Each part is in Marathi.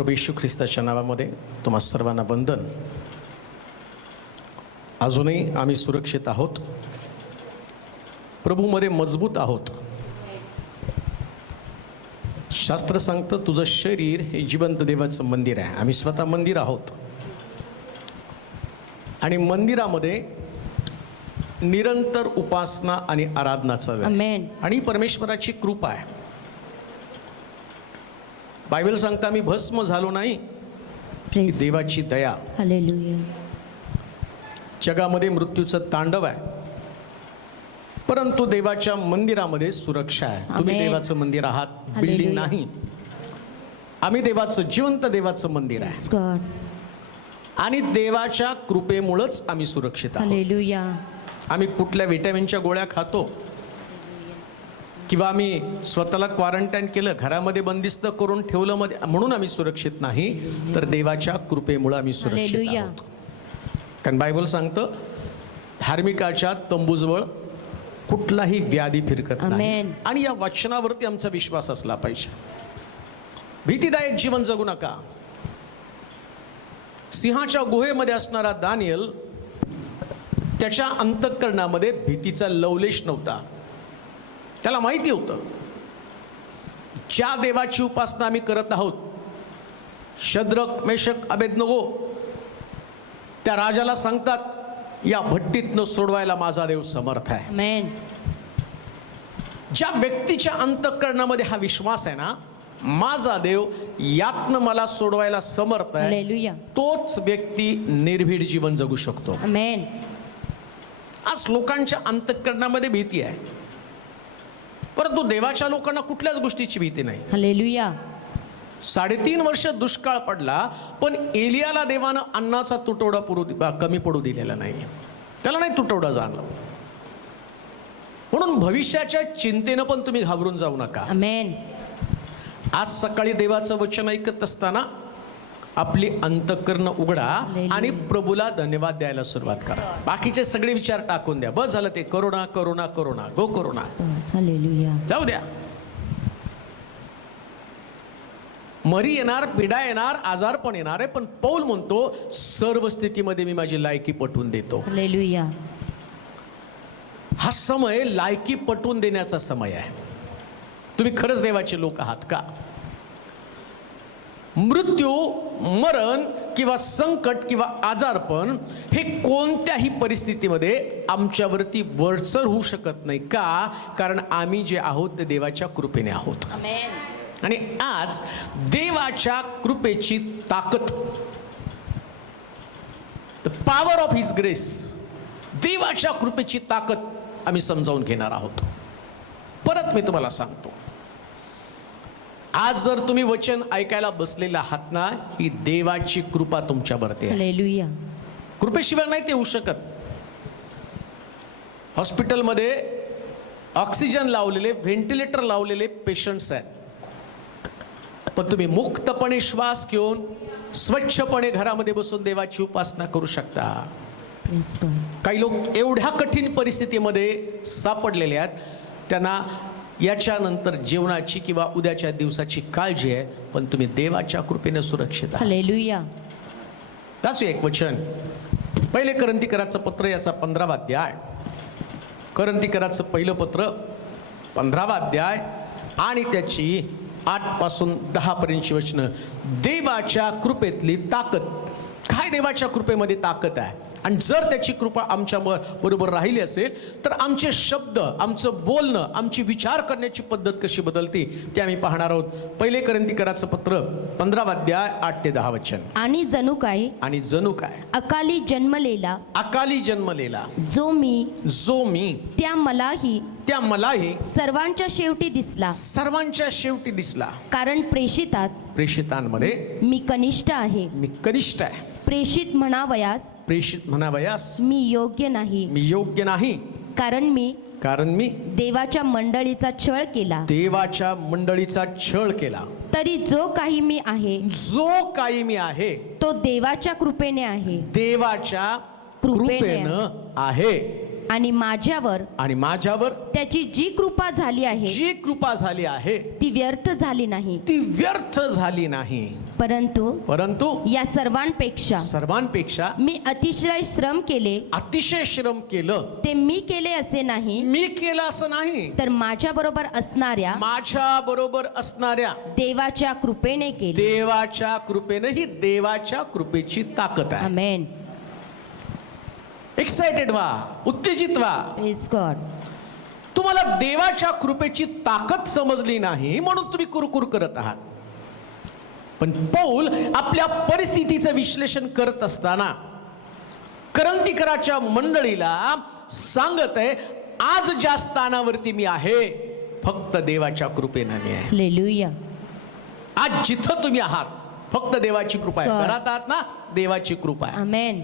प्रभू येशू ख्रिस्ताच्या नावामध्ये तुम्हा सर्वांना वंदन. अजूनही आम्ही सुरक्षित आहोत, प्रभूमध्ये मजबूत आहोत. शास्त्र सांगतं तुझं शरीर हे जिवंत देवाचं मंदिर आहे. आम्ही स्वतः मंदिर आहोत आणि मंदिरामध्ये निरंतर उपासना आणि आराधना चालू आहे आणि परमेश्वराची कृपा आहे. बायबल सांगता आम्ही भस्म झालो नाही, देवाची दया. हालेलुया. जगामध्ये मृत्यूचं तांडव आहे, परंतु देवाच्या मंदिरामध्ये सुरक्षा आहे. तुम्ही देवाचं मंदिर आहात, बिल्डिंग नाही. आम्ही देवाचं जिवंत देवाचं मंदिर आहे आणि देवाच्या कृपेमुळेच आम्ही सुरक्षित आहोत. हालेलुया. आम्ही कुठल्या व्हिटॅमिनच्या गोळ्या खातो किंवा आम्ही स्वतःला क्वारंटाईन केलं, घरामध्ये बंदिस्त करून ठेवलं मध्ये म्हणून आम्ही सुरक्षित नाही, तर देवाच्या कृपेमुळे आम्ही सुरक्षित आहोत. कारण बायबल सांगतं धार्मिकाच्या तंबूजवळ कुठलाही व्याधी फिरकत नाही. आणि या वचनावरती आमचा विश्वास असला पाहिजे. भीतीदायक जीवन जगू नका. सिंहाच्या गुहेमध्ये असणारा दानियल, त्याच्या अंतःकरणामध्ये भीतीचा लवलेश नव्हता. त्याला माहिती होतं ज्या देवाची उपासना आम्ही करत आहोत, शद्रक मेशक अबेदनगो त्या राजाला सांगतात या भट्टीतनं सोडवायला माझा देव समर्थ आहे. आमेन. ज्या व्यक्तीच्या अंतःकरणामध्ये हा विश्वास आहे ना, माझा देव यातनं मला सोडवायला समर्थ आहे, हालेलुया. तोच व्यक्ती निर्भीड जीवन जगू शकतो. आमेन. आज लोकांच्या अंतःकरणामध्ये भीती आहे, परंतु देवाच्या लोकांना कुठल्याच गोष्टीची भीती नाही. हालेलुया. 3.5 वर्ष दुष्काळ पडला, पण एलियाला देवानं अन्नाचा तुटवडा कमी पडू दिलेला नाही. त्याला नाही तुटवडा जाणला. म्हणून भविष्याच्या चिंतेनं पण तुम्ही घाबरून जाऊ नका. आमेन. आज सकाळी देवाचं वचन ऐकत असताना आपली अंतःकरण उघडा आणि प्रभूला धन्यवाद द्यायला सुरुवात करा. बाकीचे सगळे विचार टाकून द्या. बस झालं ते corona corona corona go corona, hallelujah. जाऊ द्या. मरी येणार, पिढा येणार, आजार पण येणार आहे, पण पौल म्हणतो सर्व स्थितीमध्ये मी माझी लायकी पटवून देतो. हालेलुया. हा समय लायकी पटवून देण्याचा समय आहे. तुम्ही खरंच देवाचे लोक आहात का? मृत्यू, मरण किंवा संकट किंवा आजारपण हे कोणत्याही परिस्थितीमध्ये आमच्यावरती वरचढ होऊ शकत नाही. का? कारण आम्ही जे आहोत ते देवाच्या कृपेने आहोत. आमेन. आणि आज देवाच्या कृपेची ताकद, the power of his grace, देवाच्या कृपेची ताकद आम्ही समजावून घेणार आहोत. परत मी तुम्हाला सांगतो, आज जर तुम्ही वचन ऐकायला बसलेला आहात ना, ही देवाची कृपा तुमच्यावरती आहे. हालेलुया. कृपेशिवाय नाही ते होऊ शकत. हॉस्पिटलमध्ये ऑक्सिजन लावलेले, व्हेंटिलेटर लावलेले पेशंट्स आहेत, पण तुम्ही मुक्तपणे श्वास घेऊन स्वच्छपणे घरामध्ये बसून देवाची उपासना करू शकता. काही लोक एवढ्या कठीण परिस्थितीमध्ये सापडलेले आहेत, त्यांना याच्यानंतर जेवणाची किंवा उद्याच्या दिवसाची काळजी आहे, पण तुम्ही देवाच्या कृपेने सुरक्षित आहात. हालेलुया. वाचू एक वचन, पहिले करंथीकराचं पत्र याचा 15वा अध्याय. करंथीकराचं पहिलं पत्र 15वा अध्याय आणि त्याची 8 पासून 10 पर्यंतची वचनं. देवाच्या कृपेतली ताकद. काय देवाच्या कृपेमध्ये ताकद आहे? आणि जर त्याची कृपा आमच्या बरोबर राहिली असेल तर आमचे शब्द, आमचं बोलणं, आमची विचार करण्याची पद्धत कशी बदलते ते आम्ही पाहणार आहोत. पहिले करंथीकराचं पत्र 15वा अध्याय 8 ते 10 वचन. आणि जणू काय अकाली जन्मलेला जो मी त्या मलाही सर्वांच्या शेवटी दिसला. कारण प्रेषितांमध्ये मी कनिष्ठ आहे. प्रेषित म्हणावयास मी योग्य नाही. कारण मी देवाच्या मंडळीचा छळ केला. तरी जो काही मी आहे तो देवाच्या कृपेने आहे. आणि माझ्यावर त्याची जी कृपा झाली आहे जी कृपा झाली आहे ती व्यर्थ झाली नाही, ती व्यर्थ झाली नाही, परंतु या सर्वांपेक्षा मी अतिशय श्रम केलं, ते मी केले असे नाही, मी केलं असं नाही, तर माझ्या बरोबर असणाऱ्या देवाच्या कृपेने केले. देवाच्या कृपेने, ही देवाच्या कृपेची ताकद आहे. आमेन. एक्साइटेड व्हा, उत्तेजित व्हा. Praise God. तुम्हाला देवाच्या कृपेची ताकद समजली नाही म्हणून तुम्ही कुरकुर करत आहात. पण पौल आपल्या परिस्थितीचं विश्लेषण करत असताना करंथीकराच्या मंडळीला सांगत आहे, आज ज्या स्थानावरती मी आहे फक्त देवाच्या कृपेने आहे. हालेलुया. आज जिथं तुम्ही आहात फक्त देवाची कृपा आहे. घरात आहात ना, देवाची कृपा आहे. आमेन.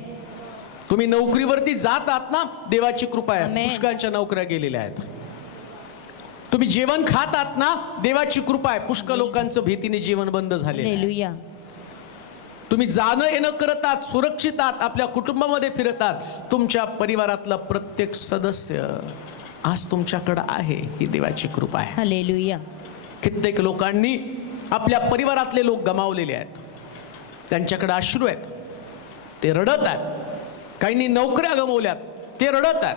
तुम्ही नोकरीवरती जात आहात ना, देवाची कृपा आहे. आमेन. पुष्कळांच्या नोकऱ्या गेलेल्या आहेत. तुम्ही जेवण खात आहात ना, देवाची कृपा आहे. पुष्कळ लोकांचं भीतीने जीवन बंद झाले. हालेलुया. तुम्ही जाणं येणं करत आहात, सुरक्षित आहात, आपल्या कुटुंबामध्ये फिरत आहात. तुमच्या परिवारातला प्रत्येक सदस्य आज तुमच्याकडे आहे, ही देवाची कृपा आहे. हालेलुया. कित्येक लोकांनी आपल्या परिवारातले लोक गमावलेले आहेत. त्यांच्याकडे अश्रू आहेत, ते रडत आहेत. काहींनी नोकऱ्या गमावल्यात, ते रडत आहेत.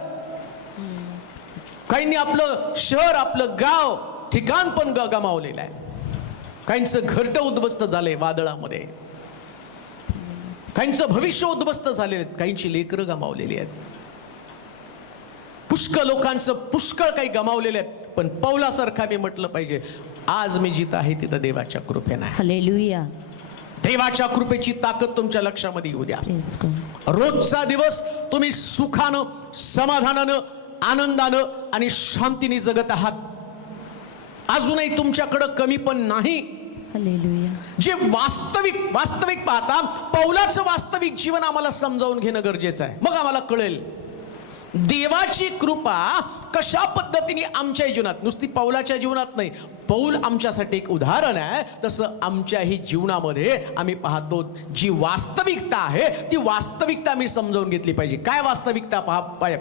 काहींनी आपलं शहर, आपलं गाव, ठिकाण पण गमावलेलं आहे. काहींचं घरटं उद्ध्वस्त झालंय वादळामध्ये, काहींचं भविष्य उद्ध्वस्त झालेलं आहे, काहींची लेकरं गमावलेली आहेत. पुष्कळ लोकांचं पुष्कळ काही गमावलेलं आहे. पण पौलासारखा मी म्हटलं पाहिजे, आज मी जिथं आहे तिथं देवाच्या कृपेने आहे. हालेलुया. देवाच्या कृपेची ताकद तुमच्या लक्षामध्ये येऊ द्या. Praise God. रोजचा दिवस तुम्ही सुखानं, समाधानानं, आनंदानं आणि शांतीने जगत आहात. अजूनही तुमच्याकडं कमी पण नाही. हालेलुया. जे वास्तविक पाहता पौलाचं वास्तविक जीवन आम्हाला समजावून घेणं गरजेचं आहे. मग आम्हाला कळेल देवाची कृपा कशा पद्धतीने आमच्या जीवनात, नुसती पौलाच्या जीवनात नाही, पौल आमच्यासाठी एक उदाहरण आहे, तसं आमच्याही जीवनामध्ये आम्ही पाहतो जी वास्तविकता आहे ती वास्तविकता मी समजावून घेतली पाहिजे. काय वास्तविकता?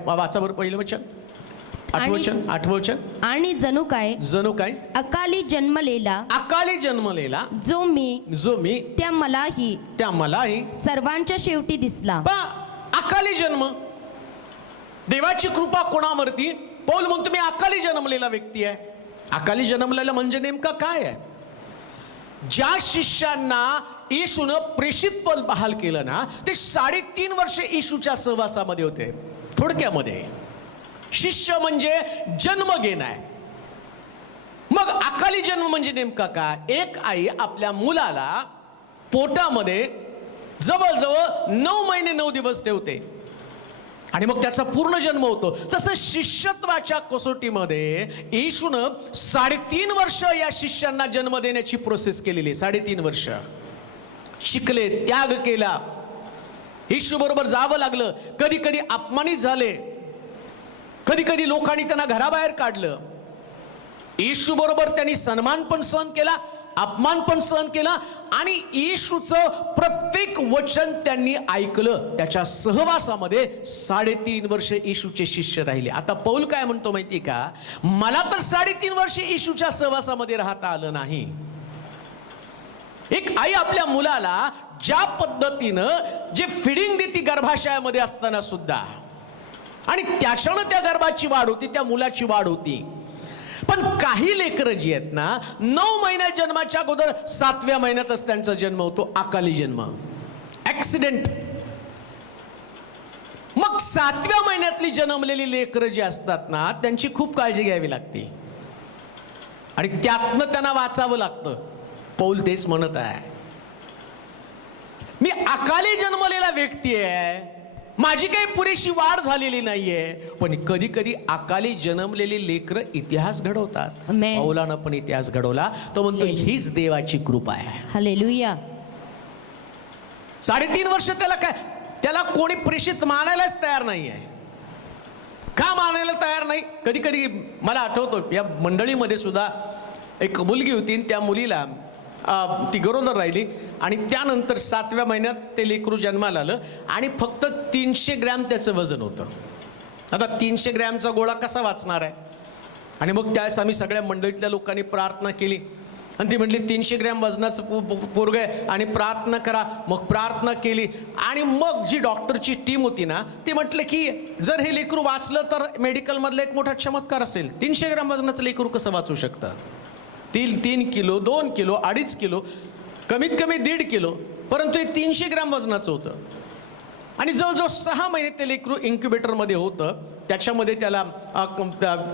वाचा बरं पहिलं वचन, आठवचन. आणि जणू काय अकाली जन्मलेला जो मी त्या मलाही सर्वांच्या शेवटी दिसला. अकाली जन्म, देवाची कृपा कोणावरती? पौल म्हणतो मी अकाली जन्मलेला व्यक्ती आहे. अकाली जन्मलेला म्हणजे नेमका काय आहे? ज्या शिष्यांना येशूनं प्रेषित पद बहाल केलं ना, ते 3.5 वर्ष येशूच्या सहवासामध्ये होते. थोडक्यामध्ये शिष्य म्हणजे जन्म घेणं आहे. मग अकाली जन्म म्हणजे नेमका काय? एक आई आपल्या मुलाला पोटामध्ये जवळजवळ 9 महिने 9 दिवस ठेवते आणि मग त्याचा पूर्ण जन्म होतो. तसं शिष्यत्वाच्या कसोटीमध्ये येशूनं 3.5 वर्ष या शिष्यांना जन्म देण्याची प्रोसेस केलेली. 3.5 वर्ष शिकले, त्याग केला, येशू बरोबर जावं लागलं. कधी कधी अपमानित झाले, कधी कधी लोकांनी त्यांना घराबाहेर काढलं. येशू बरोबर त्यांनी सन्मान पण सहन केला, अपमान पण सहन केला आणि येशूचं प्रत्येक वचन त्यांनी ऐकलं. त्याच्या सहवासामध्ये 3.5 वर्ष येशूचे शिष्य राहिले. आता पौल काय म्हणतो माहिती का? मला तर 3.5 वर्ष येशूच्या सहवासामध्ये राहता आलं नाही. एक आई आपल्या मुलाला ज्या पद्धतीनं जे फिडिंग देती गर्भाशयामध्ये असताना सुद्धा, आणि त्याच्यानं त्या गर्भाची वाढ होती, त्या मुलाची वाढ होती. पण काही लेकरं जी आहेत ना, 9 महिन्यात जन्माच्या अगोदर 7व्या महिन्यातच त्यांचा जन्म होतो. अकाली जन्म, ऍक्सिडेंट. मग 7व्या महिन्यातली जन्मलेली लेकरं जी असतात ना, त्यांची खूप काळजी घ्यावी लागते आणि त्यातनं त्यांना वाचावं लागतं. पौल तेच म्हणत आहे, मी अकाली जन्मलेला व्यक्ती आहे, माझी काही पुरेशी वाढ झालेली नाहीये. पण कधी कधी अकाली जन्मलेली लेकरं इतिहास घडवतात. पौलानं पण इतिहास घडवला. तो म्हणतो हीच देवाची कृपा आहे. हालेलुया. 3.5 वर्ष त्याला कोणी प्रेषित मानायलाच तयार नाहीये. का मानायला तयार नाही? कधी कधी मला आठवतो या मंडळीमध्ये सुद्धा एक मुलगी होती, त्या मुलीला ती गरोदर राहिली आणि त्यानंतर 7व्या महिन्यात ते लेकरू जन्माला आलं आणि फक्त 300 ग्रॅम त्याचं वजन होतं. आता 300 ग्रॅमचा गोळा कसा वाचणार आहे? आणि मग त्यावेळेस आम्ही सगळ्या मंडळीतल्या लोकांनी प्रार्थना केली आणि ती म्हटली 300 ग्रॅम वजनाचं पोरगं आहे आणि प्रार्थना करा. मग प्रार्थना केली आणि मग जी डॉक्टरची टीम होती ना ती म्हटलं की जर हे लेकरू वाचलं तर मेडिकलमधला एक मोठा चमत्कार असेल. 300 ग्रॅम वजनाचं लेकरू कसं वाचू शकतं? 3 किलो 2 किलो 2.5 किलो कमीत कमी 1.5 किलो, परंतु हे 300 ग्रॅम वजनाचं होतं. आणि जवळजवळ 6 महिने ते लेकरू इन्क्युबेटरमध्ये होतं. त्याच्यामध्ये त्याला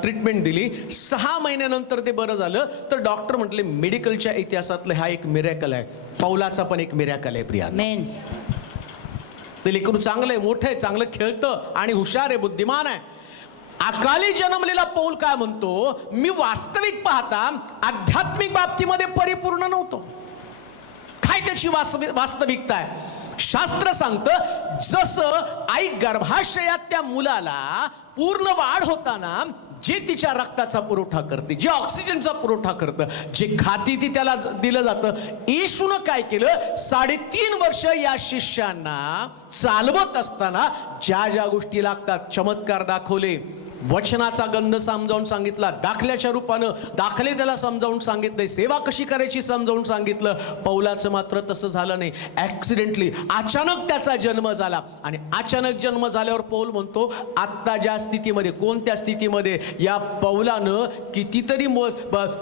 ट्रीटमेंट दिली. 6 महिन्यानंतर ते बरं झालं. तर डॉक्टर म्हटले मेडिकलच्या इतिहासातलं हा एक मिरॅकल आहे. पौलाचा पण एक मिरॅकल आहे प्रिया. ते लेकरू चांगलं आहे, मोठं आहे, चांगलं खेळतं आणि हुशार आहे, बुद्धिमान आहे. अकाली जन्मलेला पौल काय म्हणतो, मी वास्तविक पाहता आध्यात्मिक बाबतीमध्ये परिपूर्ण नव्हतो. काय त्याची वास्तविकता आहे? शास्त्र सांगतं जसं आई गर्भाशयात त्या मुलाला पूर्ण वाढ होताना जे तिच्या रक्ताचा पुरवठा करते, जे ऑक्सिजनचा पुरवठा करतं, जे खाती ती त्याला दिलं जातं. येशूनं काय केलं, 3.5 वर्ष या शिष्यांना चालवत असताना ज्या ज्या गोष्टी लागतात चमत्कार दाखवले. वचनाचा गंध समजावून सांगितला, दाखल्याच्या रूपानं दाखले त्याला समजावून सांगितले, सेवा कशी करायची समजावून सांगितलं. पौलाचं मात्र तसं झालं नाही. ॲक्सिडेंटली अचानक त्याचा जन्म झाला आणि अचानक जन्म झाल्यावर पौल म्हणतो आत्ता ज्या स्थितीमध्ये, कोणत्या स्थितीमध्ये, या पौलानं कितीतरी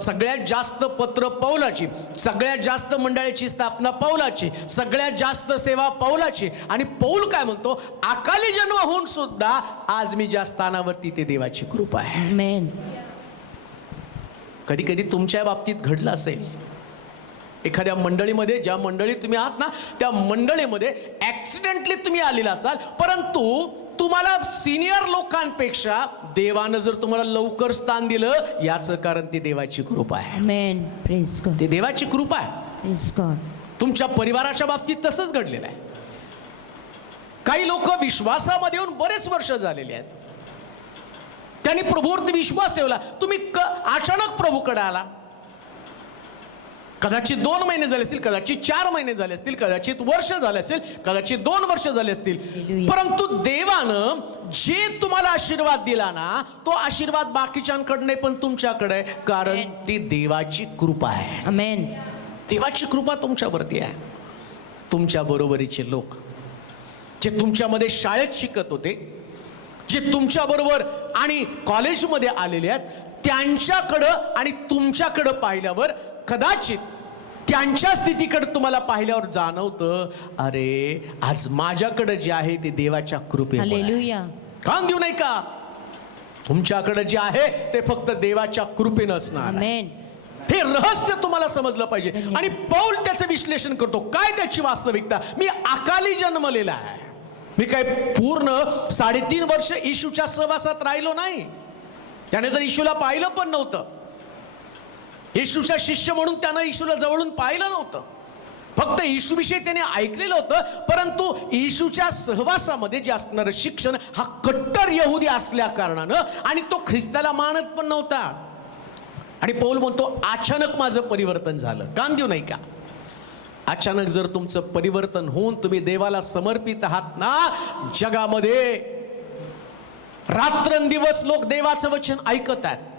सगळ्यात जास्त पत्र पौलाची, सगळ्यात जास्त मंडळाची स्थापना पौलाची, सगळ्यात जास्त सेवा पौलाची. आणि पौल काय म्हणतो, अकाली जन्म होऊन सुद्धा आज मी ज्या स्थानावरती ते देवाची कृपा आहे. कधी कधी तुमच्या बाबतीत घडलं असेल, एखाद्या मंडळीमध्ये, ज्या मंडळीत तुम्ही आहात ना त्या मंडळीमध्ये ऍक्सिडेंटली तुम्ही आलेला असाल, परंतु तुम्हाला सिनियर लोकांपेक्षा देवानं जर तुम्हाला लवकर स्थान दिलं, याचं कारण ती देवाची कृपा आहे. ती देवाची कृपा आहे. तुमच्या परिवाराच्या बाबतीत तसंच घडलेलं आहे. काही लोक विश्वासामध्ये येऊन बरेच वर्ष झालेले आहेत, त्यांनी प्रभूवरती विश्वास ठेवला. तुम्ही अचानक प्रभूकडे आला. कदाचित 2 महिने झाले असतील, कदाचित 4 महिने झाले असतील, कदाचित वर्ष झाले असेल, कदाचित 2 वर्ष झाले असतील, परंतु देवानं जे तुम्हाला आशीर्वाद दिला ना तो आशीर्वाद बाकीच्यांकडे नाही पण तुमच्याकडे आहे. कारण ती देवाची कृपा आहे. आमेन. देवाची कृपा तुमच्यावरती आहे. तुमच्या बरोबरीचे लोक जे तुमच्यामध्ये शाळेत शिकत होते, जे तुमच्या बरोबर आणि कॉलेजमध्ये आलेले आहेत, त्यांच्याकडं आणि तुमच्याकडं पाहिल्यावर कदाचित त्यांच्या स्थितीकडे तुम्हाला पाहिल्यावर जाणवतं, अरे आज माझ्याकडे जे आहे ते देवाच्या कृपेमुळे. हालेलुया. कान देऊ नाही का? तुमच्याकडे जे आहे ते फक्त देवाच्या कृपेनं असणार. आमेन. हे रहस्य तुम्हाला समजलं पाहिजे. आणि पौल त्याचं विश्लेषण करतो. काय त्याची वास्तविकता? मी अकाली जन्मलेला आहे. मी काय पूर्ण 3.5 वर्ष येशूच्या सहवासात राहिलो नाही. त्याने तर येशूला पाहिलं पण नव्हतं. येशूचा शिष्य म्हणून त्यानं येशूला जवळून पाहिलं नव्हतं. फक्त येशूविषयी त्याने ऐकलेलं होतं. परंतु येशूच्या सहवासामध्ये जे असणारं शिक्षण हा कट्टर यहुदी असल्या कारणानं आणि तो ख्रिस्ताला मानत पण नव्हता. आणि पौल म्हणतो अचानक माझं परिवर्तन झालं. कान देऊ नाही का? अचानक जर तुमचं परिवर्तन होऊन तुम्ही देवाला समर्पित आहात ना, जगामध्ये रात्रंदिवस लोक देवाचं वचन ऐकत आहेत.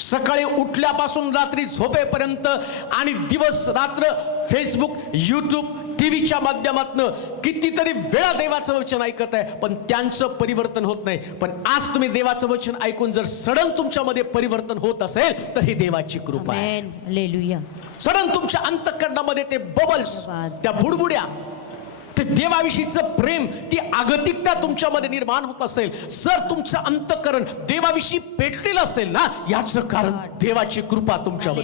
सकाळी उठल्यापासून रात्री झोपेपर्यंत आणि दिवस रात्र फेसबुक, यूट्यूब, टीव्हीच्या माध्यमातून कितीतरी वेळा देवाचं वचन ऐकत आहे, पण त्यांचं परिवर्तन होत नाही. पण आज तुम्ही देवाचं वचन ऐकून जर सडन तुमच्यामध्ये परिवर्तन होत असेल तर ही देवाची कृपा आहे. हालेलुया. सडन तुमच्या अंतःकरणामध्ये ते बबल्स, त्या बुडबुड्या, ते देवाविषयीचं प्रेम, ती आगतिकता तुमच्यामध्ये निर्माण होत असेल, जर तुमचं अंतःकरण देवाविषयी पेटलेलं असेल ना, याचं कारण देवाची कृपा तुमच्यावर.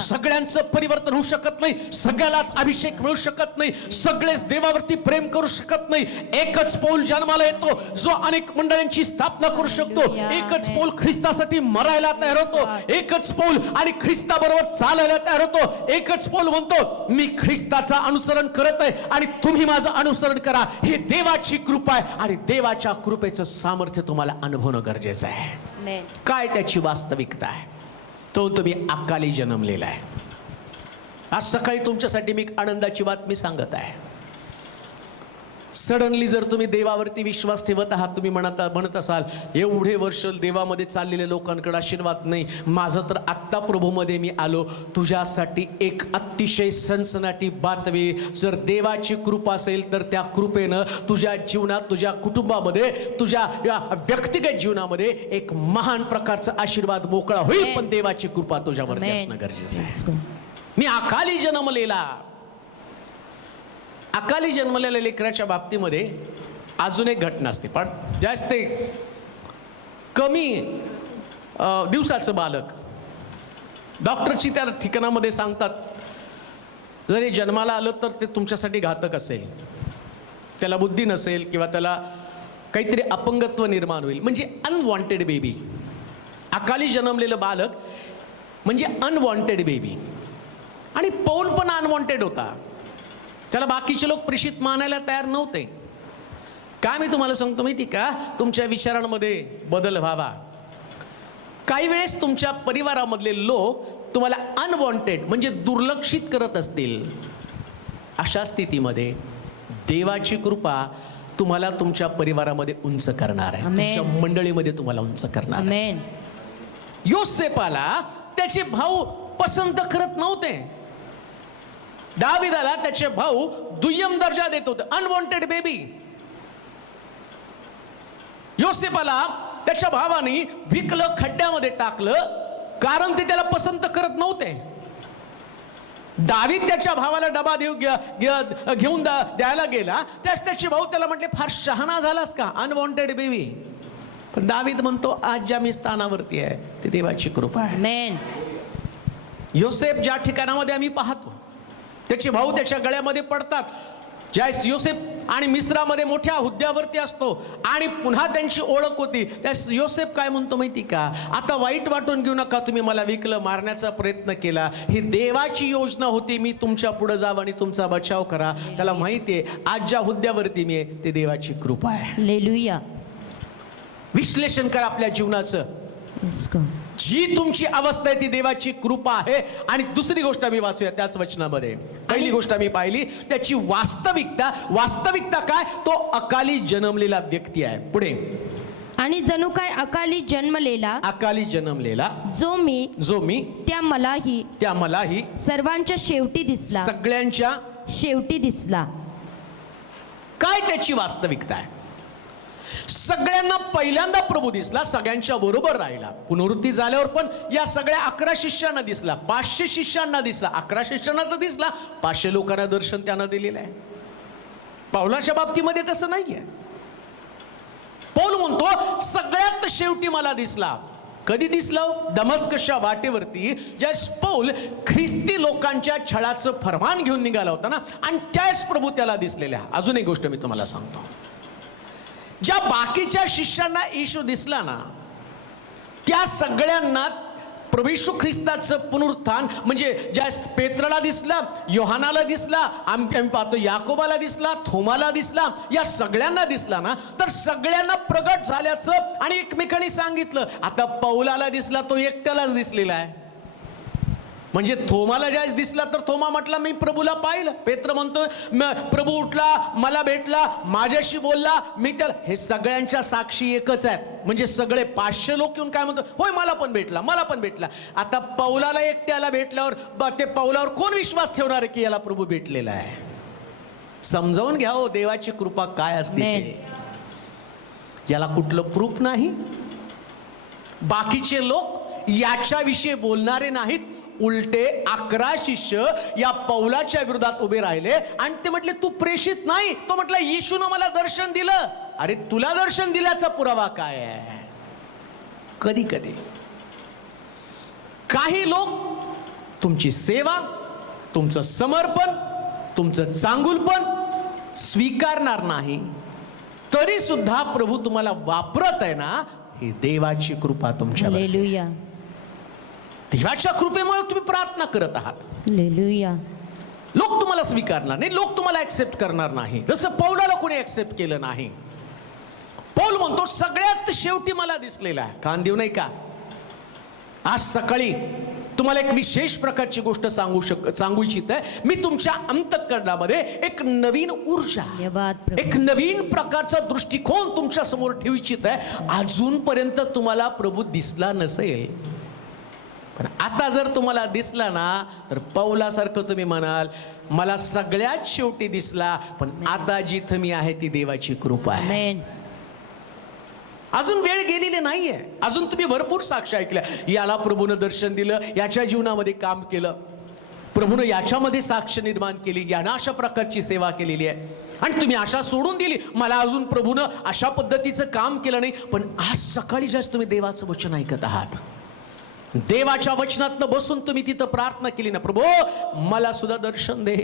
सगळ्यांचं परिवर्तन होऊ शकत नाही, सगळ्यालाच अभिषेक मिळू शकत नाही, सगळेच देवावरती प्रेम करू शकत नाही. एकच पौल जन्माला येतो जो अनेक मंडळांची स्थापना करू शकतो. एकच पौल ख्रिस्तासाठी मरायला तयार होतो. एकच पौल आणि ख्रिस्ताबरोबर चालायला तयार होतो. एकच पौल म्हणतो मी ख्रिस्ताचं अनुसरण करत आहे आणि तुम्ही माझं अनुसरण करा. हे देवाची कृपा आहे आणि देवाच्या कृपेचं सामर्थ्य तुम्हाला अनुभवणं गरजेचं आहे. काय त्याची वास्तविकता आहे? तो तुम्ही अकाली जन्मलेला आहे. आज सकाळी तुमच्यासाठी मी एक आनंदाची बातमी सांगत आहे. सडनली जर तुम्ही देवावरती विश्वास ठेवत आहात, तुम्ही म्हणत असाल एवढे वर्ष देवामध्ये चाललेल्या लोकांकडे आशीर्वाद नाही, माझं तर आत्ता प्रभूमध्ये मी आलो. तुझ्यासाठी एक अतिशय सनसनाटी बातमी, जर देवाची कृपा असेल तर त्या कृपेनं तुझ्या जीवनात, तुझ्या कुटुंबामध्ये, तुझ्या व्यक्तिगत जीवनामध्ये एक महान प्रकारचा आशीर्वाद मोकळा होईल. पण देवाची कृपा तुझ्यावरती असणं गरजेचं आहे. मी अकाली जन्मलेल्या लेकराच्या बाबतीमध्ये अजून एक घटना असते. पण जास्त कमी दिवसाचं बालक, डॉक्टरची त्या ठिकाणामध्ये सांगतात जरी जन्माला आलं तर ते तुमच्यासाठी घातक असेल, त्याला बुद्धी नसेल किंवा त्याला काहीतरी अपंगत्व निर्माण होईल, म्हणजे अनवॉन्टेड बेबी. अकाली जन्मलेलं बालक म्हणजे अनवॉन्टेड बेबी. आणि पौल पण अनवॉन्टेड होता, त्याला बाकीचे लोक प्रेषित मानायला तयार नव्हते. काय मी तुम्हाला सांगतो माहिती का, तुमच्या विचारांमध्ये बदल व्हावा. काही वेळेस तुमच्या परिवारामधले लोक तुम्हाला अनवॉन्टेड म्हणजे दुर्लक्षित करत असतील. अशा स्थितीमध्ये देवाची कृपा तुम्हाला तुमच्या परिवारामध्ये उंच करणार आहे, तुमच्या मंडळीमध्ये तुम्हाला उंच करणार आहे. योसेफाला त्याचे भाऊ पसंत करत नव्हते. दाविदाला त्याचे भाऊ दुय्यम दर्जा देत होते, अनवॉन्टेड बेबी. योसेफाला त्याच्या भावाने विकलं, खड्ड्यामध्ये टाकलं, कारण ते त्याला पसंत करत नव्हते. दावीद त्याच्या भावाला डबा घेऊन द्यायला गेला, त्याचे भाऊ त्याला म्हटले फार शहाणा झालास का, अनवॉन्टेड बेबी. पण दावीद म्हणतो आज ज्या मी स्थानावरती आहे ते देवाची कृपा आहे. योसेफ ज्या ठिकाणामध्ये आम्ही पाहतो त्याचे भाऊ त्याच्या गळ्यामध्ये पडतात, ज्यावेळेस योसेफ आणि मिस्रामध्ये मोठ्या हुद्द्यावरती असतो आणि पुन्हा त्यांची ओळख होती, त्यास योसेफ काय म्हणतो माहिती का, आता वाईट वाटून घेऊ नका, तुम्ही मला विकलं, मारण्याचा प्रयत्न केला, ही देवाची योजना होती, मी तुमच्या पुढे जावं आणि तुमचा बचाव करा. त्याला माहिती आहे आज ज्या हुद्द्यावरती मी आहे ते देवाची कृपा आहे. हालेलुया. विश्लेषण करा आपल्या जीवनाचं. जी तुमची अवस्था आहे ती देवाची कृपा आहे. आणि दुसरी गोष्ट मी वाचूया त्याच वचनामध्ये. पहिली गोष्ट मी पाहिली त्याची वास्तविकता काय, तो अकाली जन्मलेला व्यक्ती आहे. पुढे, आणि जणू काय अकाली जन्मलेला जो मी त्या मलाही सर्वांच्या शेवटी दिसला, सगळ्यांच्या शेवटी दिसला. काय त्याची वास्तविकता आहे? सगळ्यांना पहिल्यांदा प्रभू दिसला, सगळ्यांच्या बरोबर राहिला. पुनरुत्ती झाल्यावर पण या सगळ्या 11 शिष्यांना दिसला, 500 शिष्यांना दिसला. 11 शिष्यांना तर दिसला, 500 लोकांना दर्शन त्यानं दिलेलं आहे. पौलाच्या बाबतीमध्ये तसं नाहीये. पौल म्हणतो सगळ्यात शेवटी मला दिसला. कधी दिसलं? दमस्कसच्या वाटेवरती ज्यावेळेस पौल ख्रिस्ती लोकांच्या छळाचं फरमान घेऊन निघाला होता ना, आणि त्याच प्रभू त्याला दिसलेल्या. अजून एक गोष्ट मी तुम्हाला सांगतो, ज्या बाकीच्या शिष्यांना येशू दिसला ना, त्या सगळ्यांना प्रभू येशू ख्रिस्ताचं पुनरुत्थान म्हणजे ज्यास पेत्राला दिसला, योहानाला दिसला, आम्ही पाहतो याकोबाला दिसला, थोमाला दिसला, या सगळ्यांना दिसला ना, तर सगळ्यांना प्रगट झाल्याचं आणि एकमेकांनी सांगितलं. आता पौलाला दिसला, तो एकट्यालाच दिसलेला आहे. म्हणजे थोमाला ज्यावेळेस दिसला तर थोमा म्हटला मी प्रभूला पाहिलं. पेत्र म्हणतो प्रभू उठला, मला भेटला, माझ्याशी बोलला, मी त्याला. हे सगळ्यांच्या साक्षी एकच आहेत. म्हणजे सगळे 500 लोक येऊन काय म्हणतो, होय मला पण भेटला. आता पौलाला एकट्याला भेटल्यावर ते पौलावर कोण विश्वास ठेवणार आहे की याला प्रभू भेटलेला आहे? समजावून घ्या हो देवाची कृपा काय असते. याला कुठलं प्रूफ नाही. बाकीचे लोक याच्याविषयी बोलणारे नाहीत. उलटे 11 शिष्य या पौलाच्या विरोधात उभे राहिले आणि ते म्हटले तू प्रेषित नाही. तो म्हटला येशूनं मला दर्शन दिलं. अरे तुला दर्शन दिल्याचा पुरावा काय आहे? कधी कधी काही लोक तुमची सेवा, तुमचं समर्पण, तुमचं चांगुलपण स्वीकारणार नाही, तरी सुद्धा प्रभू तुम्हाला वापरत आहे ना, ही देवाची कृपा तुमच्यावर. हालेलुया. देवाच्या कृपेमुळे तुम्ही प्रार्थना करत आहात. हालेलुया. लोक तुम्हाला स्वीकारणार नाही, लोक तुम्हाला ऍक्सेप्ट करणार नाही, जसं पौलाला कोणी ऍक्सेप्ट केलं नाही. पौल म्हणतो सगळ्यात शेवटी मला दिसलेला आहे. कान देऊ नाही का? आज सकाळी तुम्हाला एक विशेष प्रकारची गोष्ट सांगू इच्छित आहे. मी तुमच्या अंतःकरणामध्ये एक नवीन ऊर्जा, धन्यवाद प्रभू. एक नवीन प्रकारचा दृष्टिकोन तुमच्या समोर ठेवू इच्छित आहे. अजूनपर्यंत तुम्हाला प्रभू दिसला नसेल, पण आता जर तुम्हाला दिसला ना, तर पौलासारखं तुम्ही म्हणाल, मला सगळ्यात शेवटी दिसला, पण आता जिथं मी आहे ती देवाची कृपा आहे. आमेन. अजून वेळ गेलेली नाहीये. अजून तुम्ही भरपूर साक्ष ऐकल्या. याला प्रभूनं दर्शन दिलं, याच्या जीवनामध्ये काम केलं, प्रभूनं याच्यामध्ये साक्ष निर्माण केली, यानं अशा प्रकारची सेवा केलेली आहे, आणि तुम्ही आशा सोडून दिली, मला अजून प्रभूनं अशा पद्धतीचं काम केलं नाही. पण आज सकाळी जास्त तुम्ही देवाचं वचन ऐकत आहात, देवाच्या वचनातनं बसून तुम्ही तिथं प्रार्थना केली ना, प्रभू मला सुद्धा दर्शन दे.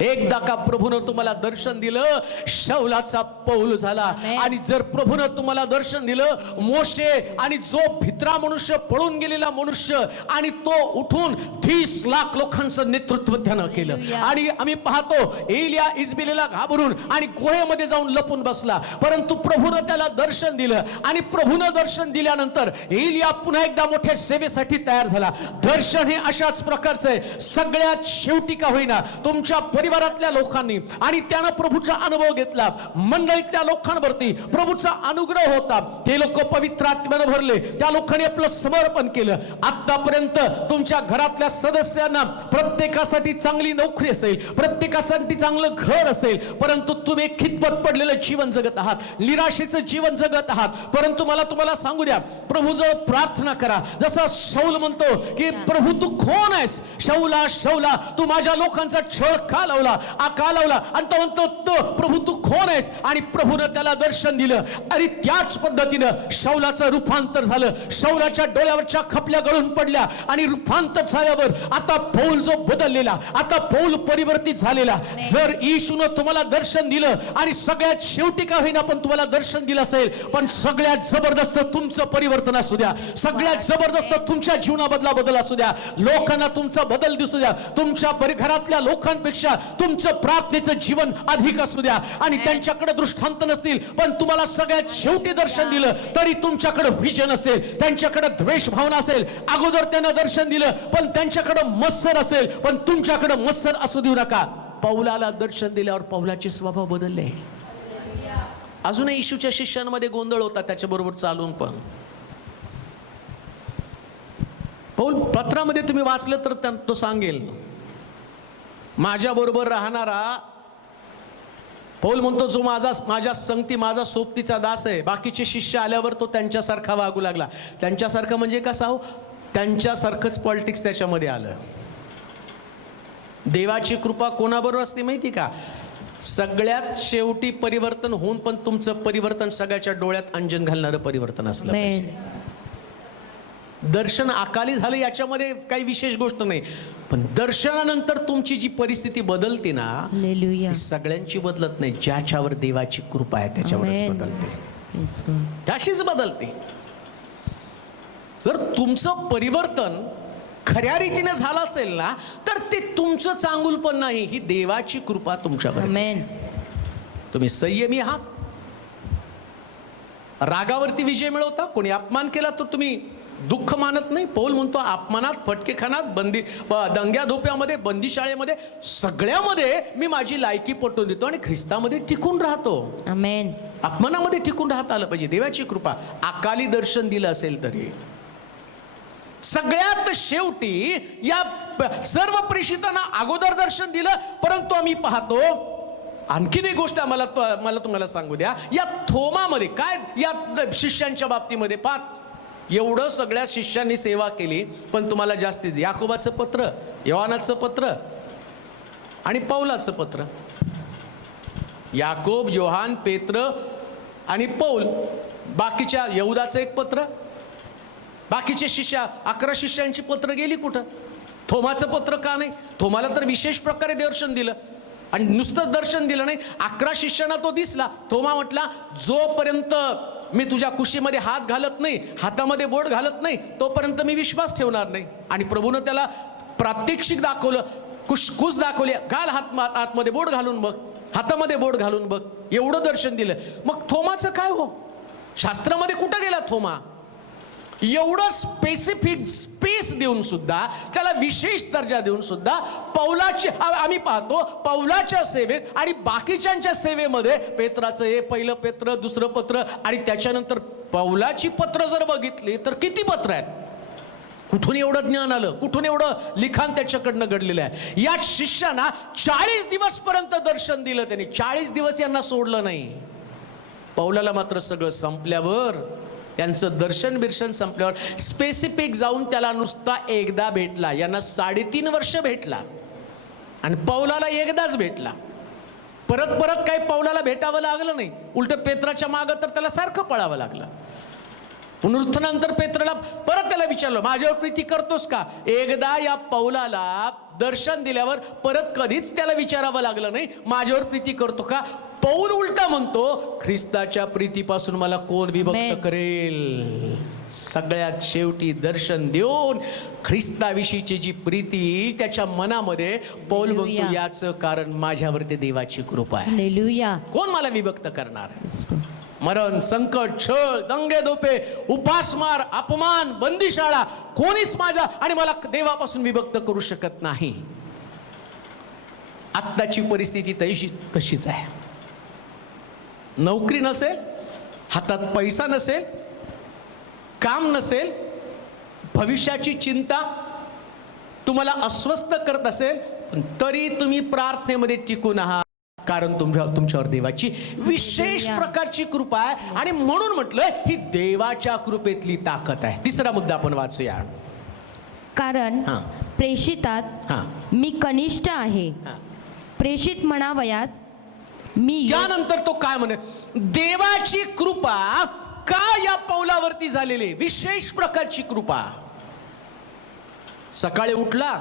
एकदा का प्रभूनं तुम्हाला दर्शन दिलं, शौलाचा पौल झाला. आणि जर प्रभूनं तुम्हाला दर्शन दिलं, मोशे आणि जो भित्रा मनुष्य, पळून गेलेला मनुष्य, आणि तो उठून 30 लाख लोकांचं नेतृत्व त्यानं केलं. आणि आम्ही पाहतो एलिया इजबेलीला घाबरून आणि गुहेमध्ये जाऊन लपून बसला, परंतु प्रभूनं त्याला दर्शन दिलं, आणि प्रभूनं दर्शन दिल्यानंतर एलिया पुन्हा एकदा मोठ्या सेवेसाठी तयार झाला. दर्शन हे अशाच प्रकारचं आहे. सगळ्यात शेवटी का होईना तुमच्या परिवारातल्या लोकांनी आणि त्यानं प्रभूचा अनुभव घेतला, मंडळीतल्या लोकांवरती प्रभूचा अनुग्रह होता, ते लोक पवित्र आत्म्यानं भरले, त्या लोकांनी आपलं समर्पण केलं. आतापर्यंत तुमच्या घरातल्या सदस्यांना प्रत्येकासाठी चांगली नोकरी असेल, प्रत्येकासाठी चांगलं घर असेल, परंतु तुम्ही खितपत पडलेलं जीवन जगत आहात, निराशेचं जीवन जगत आहात. परंतु मला तुम्हाला सांगू द्या, प्रभूजवळ प्रार्थना करा. जसा शौल म्हणतो की प्रभू तू कोण आहेस, शौला शौला तू माझ्या लोकांचा छळ का लावला, का लावला, आणि तो म्हणतो तो प्रभू तू कोण आहेस, आणि प्रभूनं त्याला दर्शन दिलं. आणि त्याच पद्धतीनं शौलाचं रूपांतर झालं. शौलाच्या डोळ्यावरच्या खपल्या गळून पडल्या, आणि रूपांतर झाल्यावर आता पौल जो बदललेला, आता पौल परिवर्तित झालेला. जर येशूनं तुम्हाला दर्शन दिलं, आणि सगळ्यात शेवटी का होईना पण तुम्हाला दर्शन दिलं असेल, पण सगळ्यात जबरदस्त तुमचं परिवर्तन असू द्या, सगळ्यात जबरदस्त तुमच्या जीवनाबद्दला बदल असू द्या, लोकांना तुमचा बदल दिसू द्या, तुमच्या घरातल्या लोकांपेक्षा तुमचं प्रार्थनेचं जीवन अधिक असू द्या, आणि त्यांच्याकडे दृष्टांत नसतील, पण तुम्हाला सगळ्यात शेवटी दर्शन दिलं तरी तुमच्याकडे व्हिजन असेल, त्यांच्याकडे द्वेष भावना असेल. अगोदर त्यांना दर्शन दिलं पण त्यांच्याकडे मत्सर असेल, पण तुमच्याकडे मत्सर असू देऊ नका. पौलाला दर्शन दिल्यावर पौलाचे स्वभाव बदलले. अजूनही येशूच्या शिष्यांमध्ये गोंधळ होता त्याच्याबरोबर चालून, पण पौल पत्रामध्ये तुम्ही वाचलं तर तो सांगेल, माझ्या बरोबर राहणारा पौल म्हणतो, जो माझ्या संगती माझा सोबतीचा दास आहे. बाकीचे शिष्य आल्यावर तो त्यांच्यासारखा वागू लागला. त्यांच्यासारखं म्हणजे कसा हो, त्यांच्यासारखंच पॉलिटिक्स त्याच्यामध्ये आलं. देवाची कृपा कोणाबरोबर असते माहिती का, सगळ्यात शेवटी परिवर्तन होऊन पण तुमचं परिवर्तन सगळ्याच्या डोळ्यात अंजन घालणारं परिवर्तन असलं पाहिजे. दर्शन अकाली झालं याच्यामध्ये काही विशेष गोष्ट नाही, पण दर्शनानंतर तुमची जी परिस्थिती बदलते ना, ती सगळ्यांची बदलत नाही. ज्याच्यावर देवाची कृपा आहे त्याच्यावरच बदलते, त्याचीच बदलते. जर तुमचं परिवर्तन खऱ्या रीतीने झालं असेल ना, तर ते तुमचं चांगुलपण नाही, ही देवाची कृपा तुमच्यावर. तुम्ही संयमी आहात, रागावरती विजय मिळवता. कोणी अपमान केला तर तुम्ही दुःख मानत नाही. पौल म्हणतो, अपमानात, फटके खानात, दंग्या धोप्यामध्ये, बंदीशाळेमध्ये, सगळ्यामध्ये मी माझी लायकी पटवून देतो आणि ख्रिस्तामध्ये टिकून राहतो. आमेन. अपमानामध्ये टिकून राहता आलं पाहिजे. देवाची कृपा. अकाली दर्शन दिलं असेल तरी सगळ्यात शेवटी या सर्व प्रेषितांना अगोदर दर्शन दिलं, परंतु आम्ही पाहतो आणखीन एक गोष्ट मला तुम्हाला सांगू द्या. या थोमामध्ये काय, या शिष्यांच्या बाबतीमध्ये पाहत, एवढं सगळ्या शिष्यांनी सेवा केली, पण तुम्हाला जास्तीत याकोबाचं पत्र, योहानाचं पत्र आणि पौलाचं पत्र, याकोब, योहान, पेत्र आणि पौल, बाकीच्या यहुदाचं एक पत्र, बाकीचे शिष्य 11 शिष्यांची पत्र गेली कुठं? थोमाचं पत्र का नाही? थोमाला तर विशेष प्रकारे दर्शन दिलं, आणि नुसतंच दर्शन दिलं नाही, 11 शिष्यांना तो दिसला. थोमा म्हटला, जोपर्यंत मी तुझ्या कुशीमध्ये हात घालत नाही, हातामध्ये बोट घालत नाही, तोपर्यंत मी विश्वास ठेवणार नाही. आणि प्रभूनं त्याला प्रात्यक्षिक दाखवलं, कुश दाखवले, घाल आतमध्ये बोट घालून बघ, हातामध्ये बोट घालून बघ, एवढं दर्शन दिलं. मग थोमाचं काय हो? शास्त्रामध्ये कुठं गेला थोमा? एवढं स्पेसिफिक स्पेस देऊन सुद्धा, त्याला विशेष दर्जा देऊन सुद्धा पौलाची आम्ही पाहतो पौलाच्या सेवेत आणि बाकीच्यांच्या सेवेमध्ये पेत्राचं हे पहिलं पेत्र, दुसरं पत्र आणि त्याच्यानंतर पौलाची पत्र जर बघितली तर किती पत्र आहेत. कुठून एवढं ज्ञान आलं, कुठून एवढं लिखाण त्याच्याकडनं घडलेलं आहे. या शिष्याना 40 दिवस पर्यंत दर्शन दिलं त्यांनी. 40 दिवस यांना सोडलं नाही. पौलाला मात्र सगळं संपल्यावर, त्यांचं दर्शन बिर्शन संपल्यावर स्पेसिफिक जाऊन त्याला नुसता एकदा भेटला. यांना 3.5 वर्ष भेटला आणि पौलाला एकदाच भेटला. परत परत काही पौलाला भेटावं लागलं नाही. उलट पेत्राच्या मागं तर त्याला सारखं पळावं लागलं. पुनरुत्थानानंतर पेत्राला परत त्याला विचारलं, माझ्यावर प्रीती करतोस का. एकदा या पौलाला दर्शन दिल्यावर परत कधीच त्याला विचारावं लागलं नाही, माझ्यावर प्रीती करतो का. पौल उलटा म्हणतो, ख्रिस्ताच्या प्रीतीपासून मला कोण विभक्त करेल. सगळ्यात शेवटी दर्शन देऊन ख्रिस्ताविषयीची जी प्रीती त्याच्या मनामध्ये, पौल म्हणतो याचं कारण माझ्यावरती देवाची कृपा आहे. हालेलुया. कोण मला विभक्त करणार. मरण, संकट, छळ, दंगे दोपे, उपासमार, अपमान, बंदिशाळा कोणीच माझ्या आणि मला देवापासून विभक्त करू शकत नाही. आत्ताची परिस्थिती तशीच आहे. नोकरी नसेल, हातात पैसा नसेल, काम नसेल, भविष्याची चिंता तुम्हाला अस्वस्थ करत असेल, पण तरी तुम्ही प्रार्थनेमध्ये टिकून आहात, कारण तुमच्यावर देवाची विशेष प्रकारची कृपा आहे. आणि म्हणून म्हटलं ही देवाच्या कृपेतली ताकद आहे. तिसरा मुद्दा आपण वाचूया. कारण प्रेषितात मी कनिष्ठ आहे. प्रेषित म्हणावयास मी. त्यानंतर तो काय म्हणे, देवाची कृपा का या पौलावरती झालेली, विशेष प्रकारची कृपा. सकाळी उठला,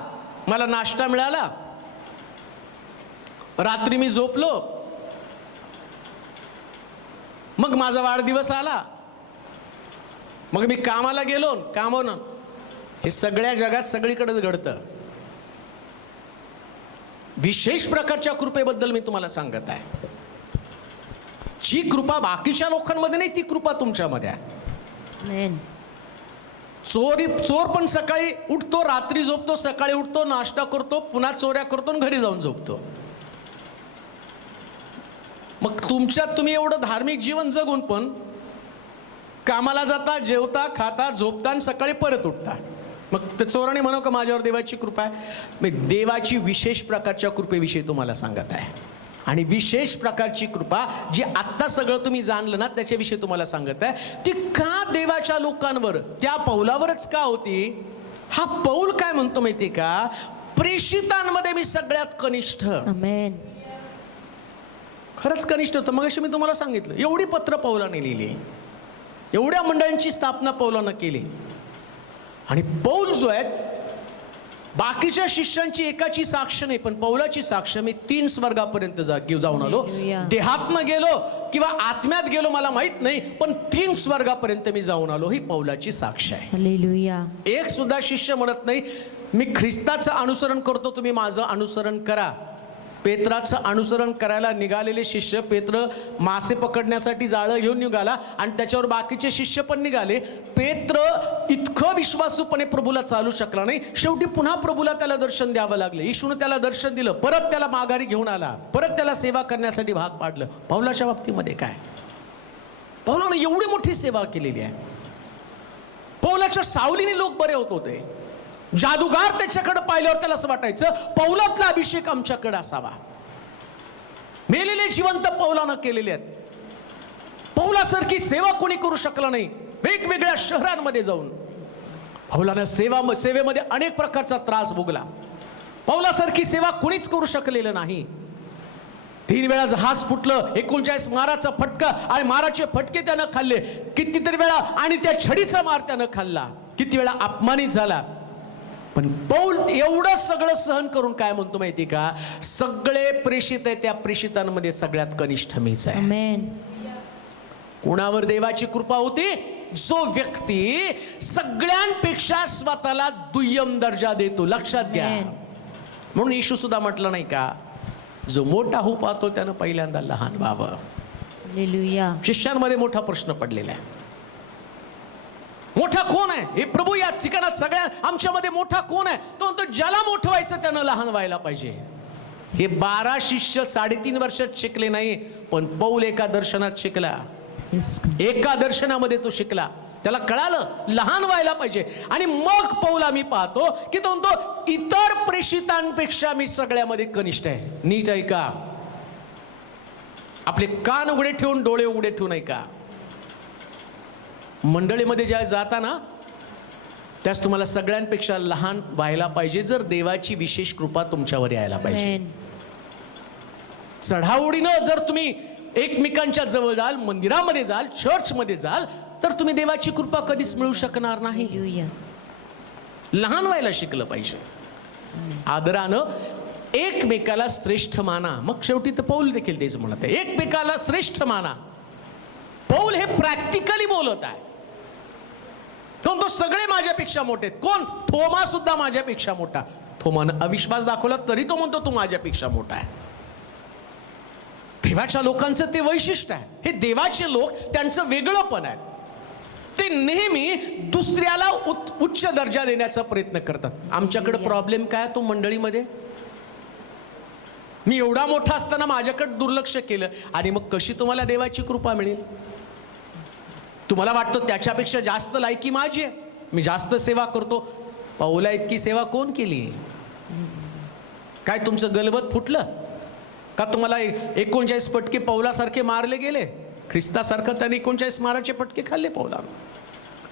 मला नाश्ता मिळाला, रात्री मी झोपलो, मग माझा वाढदिवस आला, मग मी कामाला गेलो, कामावून. हे सगळ्या जगात सगळीकडेच घडतं. विशेष प्रकारच्या कृपेबद्दल मी तुम्हाला सांगत आहे. जी कृपा बाकीच्या लोकांमध्ये नाही, ती कृपा तुमच्यामध्ये आहे. चोर पण सकाळी उठतो, रात्री झोपतो, सकाळी उठतो, नाश्ता करतो, पुन्हा चोऱ्या करतो आणि घरी जाऊन झोपतो. मग तुमच्यात तुम्ही एवढं धार्मिक जीवन जगून पण कामाला जाता, जेवता, खाता, झोपता आणि सकाळी परत उठता. मग ते चोराने म्हणू का माझ्यावर देवाची कृपा आहे. मी देवाची विशेष प्रकारच्या कृपेविषयी तुम्हाला सांगत आहे. आणि विशेष प्रकारची कृपा जी आत्ता सगळं तुम्ही जाणलं ना, त्याच्याविषयी तुम्हाला सांगत आहे. ती का देवाच्या लोकांवर, त्या पौलावरच का होती. हा पौल काय म्हणतो माहिती का, प्रेषितांमध्ये मी सगळ्यात कनिष्ठ. आमेन. खरंच कनिष्ठ होतं. मग अशी मी तुम्हाला सांगितलं, एवढी पत्र पौलाने लिहिली, एवढ्या मंडळांची स्थापना पौलानं केली. आणि पौल जो आहे, बाकीच्या शिष्यांची एकाची साक्ष नाही, पण पौलाची साक्ष. मी 3 स्वर्गापर्यंत जाऊन आलो. देहात्म गेलो किंवा आत्म्यात गेलो मला माहित नाही, पण 3 स्वर्गापर्यंत मी जाऊन आलो. ही पौलाची साक्ष आहे. हालेलुया. एक सुद्धा शिष्य म्हणत नाही मी ख्रिस्ताचं अनुसरण करतो, तुम्ही माझं अनुसरण करा. पेत्राचं अनुसरण करायला निघालेले शिष्य, पेत्र मासे पकडण्यासाठी जाळं घेऊन निघाला आणि त्याच्यावर बाकीचे शिष्य पण निघाले. पेत्र इतकं विश्वासूपणे प्रभूला चालू शकला नाही. शेवटी पुन्हा प्रभूला त्याला दर्शन द्यावं लागलं. येशूने त्याला दर्शन दिलं, परत त्याला माघारी घेऊन आला, परत त्याला सेवा करण्यासाठी भाग पाडलं. पौलाच्या बाबतीमध्ये काय, पौलानं एवढी मोठी सेवा केलेली आहे. पौलाच्या सावलीने लोक बरे होत होते. जादूगार त्याच्याकडे पाहिल्यावर त्याला असं वाटायचं पौलातला अभिषेक आमच्याकडे असावा. मेलेले जिवंत पौलानं केलेले आहेत. पौलासारखी सेवा कोणी करू शकला नाही. वेगवेगळ्या शहरांमध्ये जाऊन पौलानं सेवेमध्ये अनेक प्रकारचा त्रास भोगला. पौलासारखी सेवा कोणीच करू शकलेलं नाही. 3 वेळा जहाज फुटलं, 39 माराचा फटका आणि माराचे फटके त्यानं खाल्ले कितीतरी वेळा, आणि त्या छडीचा मार त्यानं खाल्ला, किती वेळा अपमानित झाला. पण पौल एवढं सगळं सहन करून काय म्हणतो माहिती का, सगळे प्रेषित आहे, त्या प्रेषितांमध्ये सगळ्यात कनिष्ठ मीच आहे. आमेन. कुणावर देवाची कृपा होती, जो व्यक्ती सगळ्यांपेक्षा स्वतःला दुय्यम दर्जा देतो. लक्षात घ्या. म्हणून येशू सुद्धा म्हटलं नाही का, जो मोठा होऊ पाहतो त्यानं पहिल्यांदा लहान व्हावं. हालेलुया. शिष्यांमध्ये मोठा प्रश्न पडलेला आहे. मोठा कोण आहे? हे प्रभू या ठिकाणात सगळ्या आमच्यामध्ये मोठा कोण आहे? तो म्हणतो ज्याला मोठं व्हायचं त्यानं लहान व्हायला पाहिजे. हे 12 शिष्य 3.5 वर्षात शिकले नाही, पण पौल एका दर्शनात शिकला. एका दर्शनामध्ये तो शिकला. त्याला कळालं लहान व्हायला पाहिजे. आणि मग पौल आम्ही पाहतो की तो म्हणतो इतर प्रेषितांपेक्षा मी सगळ्यामध्ये कनिष्ठ आहे. नीट ऐका, आपले कान उघडे ठेवून डोळे उघडे ठेवून ऐका. मंडळीमध्ये ज्या जाता त्यास तुम्हाला सगळ्यांपेक्षा लहान व्हायला पाहिजे, जर देवाची विशेष कृपा तुमच्यावर यायला पाहिजे. चढाओढीनं जर तुम्ही एकमेकांच्या जवळ जाल, मंदिरामध्ये जाल, चर्चमध्ये जाल, तर तुम्ही देवाची कृपा कधीच मिळू शकणार नाही. लहान व्हायला शिकलं पाहिजे. आदरानं एकमेकाला श्रेष्ठ माना. मग शेवटी तर पौल देखील तेच म्हणत आहे, एकमेकाला श्रेष्ठ माना. पौल हे प्रॅक्टिकली बोलत आहे. तो सगळे माझ्यापेक्षा मोठे आहेत. कोण? थोमा सुद्धा माझ्यापेक्षा मोठा. थोमानं अविश्वास दाखवला तरी तो म्हणतो तू माझ्यापेक्षा मोठा आहे. देवाच्या लोकांचं ते वैशिष्ट्य आहे. हे देवाचे लोक त्यांचं वेगळं पण आहे. ते नेहमी दुसऱ्याला उच्च दर्जा देण्याचा प्रयत्न करतात. आमच्याकडे प्रॉब्लेम काय तो मंडळीमध्ये, मी एवढा मोठा असताना माझ्याकडे दुर्लक्ष केलं आणि मग कशी तुम्हाला देवाची कृपा मिळेल? तुम्हाला वाटतं त्याच्यापेक्षा जास्त लायकी माझी आहे, मी जास्त सेवा करतो. पौला इतकी सेवा कोण केली? काय तुमचं गलबत फुटलं का? तुम्हाला 39 फटके पौलासारखे मारले गेले? ख्रिस्तासारखं त्याने 39 माराचे फटके खाल्ले. पौला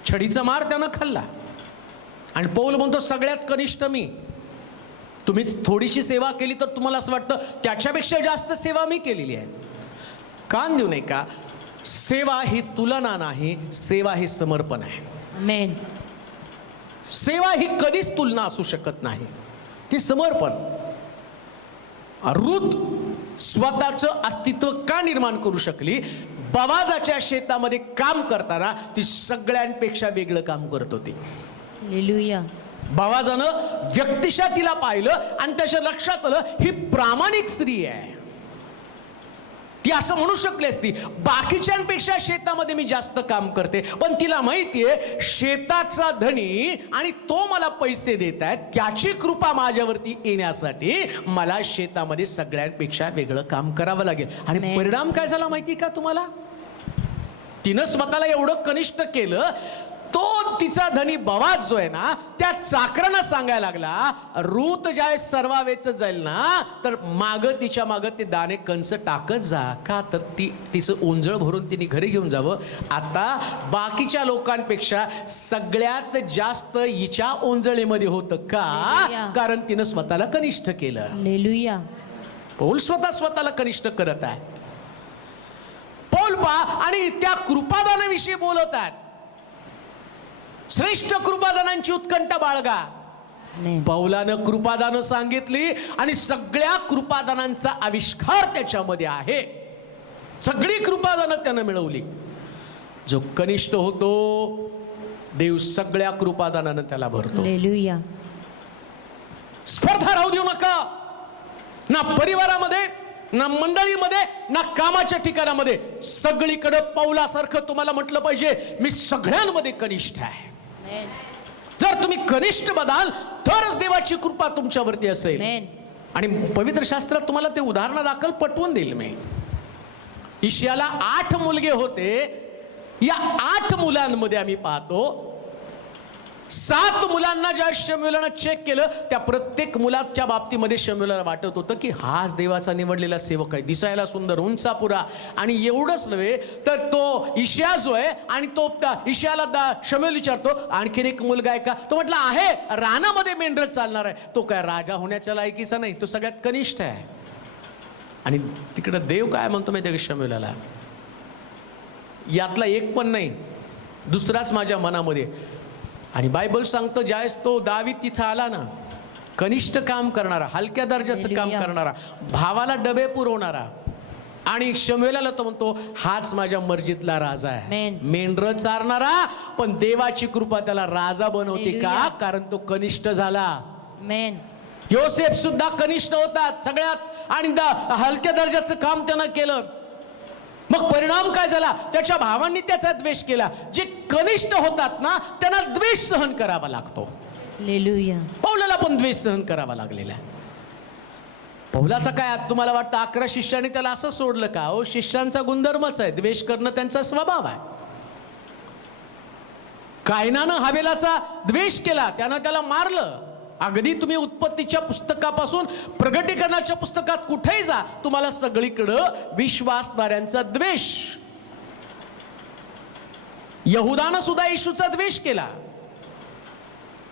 छडीचा मार त्यानं खाल्ला. आणि पौल म्हणतो सगळ्यात कनिष्ठ मी. तुम्ही थोडीशी सेवा केली तर तुम्हाला असं वाटतं त्याच्यापेक्षा जास्त सेवा मी केलेली आहे. कान देऊ नये का? सेवा ही तुलना नाही, सेवा ही समर्पण आहे. आमेन. सेवा ही कधीच तुलना असू शकत नाही, ती समर्पण. रूथ स्वतःचं अस्तित्व का निर्माण करू शकली? बवाजाच्या शेतामध्ये काम करताना ती सगळ्यांपेक्षा वेगळं काम करत होती. हालेलुया. बवाजानं व्यक्तिशः तिला पाहिलं आणि त्याच्या लक्षात आलं ही प्रामाणिक स्त्री आहे. ती असं म्हणू शकली असती बाकीच्यांपेक्षा शेतामध्ये मी जास्त काम करते, पण तिला माहितीये शेताचा धनी आणि तो मला पैसे देत आहेत, त्याची कृपा माझ्यावरती येण्यासाठी मला शेतामध्ये सगळ्यांपेक्षा वेगळं काम करावं लागेल. आणि परिणाम काय झाला माहिती का तुम्हाला? तिनं स्वतःला एवढं कनिष्ठ केलं, तो तिचा धनी बवाज जो आहे ना त्या चाकरांना सांगायला लागला रूत ज्यावेळेस सर्वावेच जाईल ना तर तिच्या मागं ते दाणे कंस टाकत जा. का तर तिचं ओंजळ भरून तिने घरी घेऊन जावं. आता बाकीच्या लोकांपेक्षा सगळ्यात जास्त हिच्या ओंजळीमध्ये होतं का? कारण तिनं स्वतःला कनिष्ठ केलं. हालेलुया. पौल स्वतःला कनिष्ठ करत आहे. पौल आणि त्या कृपादानाविषयी बोलत आहेत. श्रेष्ठ कृपादानांची उत्कंठा बाळगा. पौलानं कृपादानं सांगितली आणि सगळ्या कृपादानांचा आविष्कार त्याच्यामध्ये आहे. सगळी कृपादानं त्यानं मिळवली. जो कनिष्ठ होतो देव सगळ्या कृपादानानं त्याला भरतो. हालेलुया. स्पर्धा राहू देऊ नका, ना परिवारामध्ये, ना मंडळीमध्ये, ना कामाच्या ठिकाणामध्ये. सगळीकडे पौलासारखं तुम्हाला म्हटलं पाहिजे मी सगळ्यांमध्ये कनिष्ठ आहे. जर तुम्ही कनिष्ठ बदाल तरच देवाची कृपा तुमच्यावरती असेल. आणि पवित्र शास्त्रात तुम्हाला ते उदाहरण दाखल पटवून देईल मी. इशियाला 8 मुलगे होते. या 8 मुलांमध्ये आम्ही पाहतो 7 मुलांना ज्या शमूएलानं चेक केलं त्या प्रत्येक मुलाच्या बाबतीमध्ये शमूएलाला वाटत होतं की हाच देवाचा निवडलेला सेवक आहे, दिसायला सुंदर, उंचापुरा. आणि एवढंच नव्हे तर तो इशिया जो आहे आणि तो इशियाला शमूएल विचारतो आणखीन एक मुलगा आहे का? तो म्हटला आहे, रानामध्ये मेंढर चालणार आहे. तो काय राजा होण्याच्या लायकीचा नाही, तो सगळ्यात कनिष्ठ आहे. आणि तिकडं देव काय म्हणतो माहिती आहे का शमूएलाला? यातला एक पण नाही, दुसराच माझ्या मनामध्ये. आणि बायबल सांगतं ज्यावेळेस तो दावीद तिथं आला ना, कनिष्ठ काम करणारा, हलक्या दर्जाचं काम करणारा, भावाला डबे पुरवणारा, आणि शमूएलाला तो म्हणतो हाच माझ्या मर्जीतला राजा आहे. मेंढर चारणारा, पण देवाची कृपा त्याला राजा बनवते का? कारण तो कनिष्ठ झाला. योसेफ सुद्धा कनिष्ठ होता सगळ्यात, आणि हलक्या दर्जाचं काम त्यानं केलं. मग परिणाम काय झाला? त्याच्या भावांनी त्याचा द्वेष केला. जे कनिष्ठ होतात ना त्यांना द्वेष सहन करावा लागतो. हालेलुया. पौलाला पण द्वेष सहन करावा लागलेला आहे. पौलाचा काय तुम्हाला वाटतं 11 शिष्याने त्याला असं सोडलं का? हो, शिष्यांचा गुणधर्मच आहे, द्वेष करणं त्यांचा स्वभाव आहे. कायनानं हाबेलाचा द्वेष केला, त्यानं त्याला मारलं. अगदी तुम्ही उत्पत्तीच्या पुस्तकापासून प्रगटीकरणाच्या पुस्तकात कुठेही जा, तुम्हाला सगळीकडं विश्वासणाऱ्यांचा द्वेष. यहुदानं सुद्धा येशूचा द्वेष केला.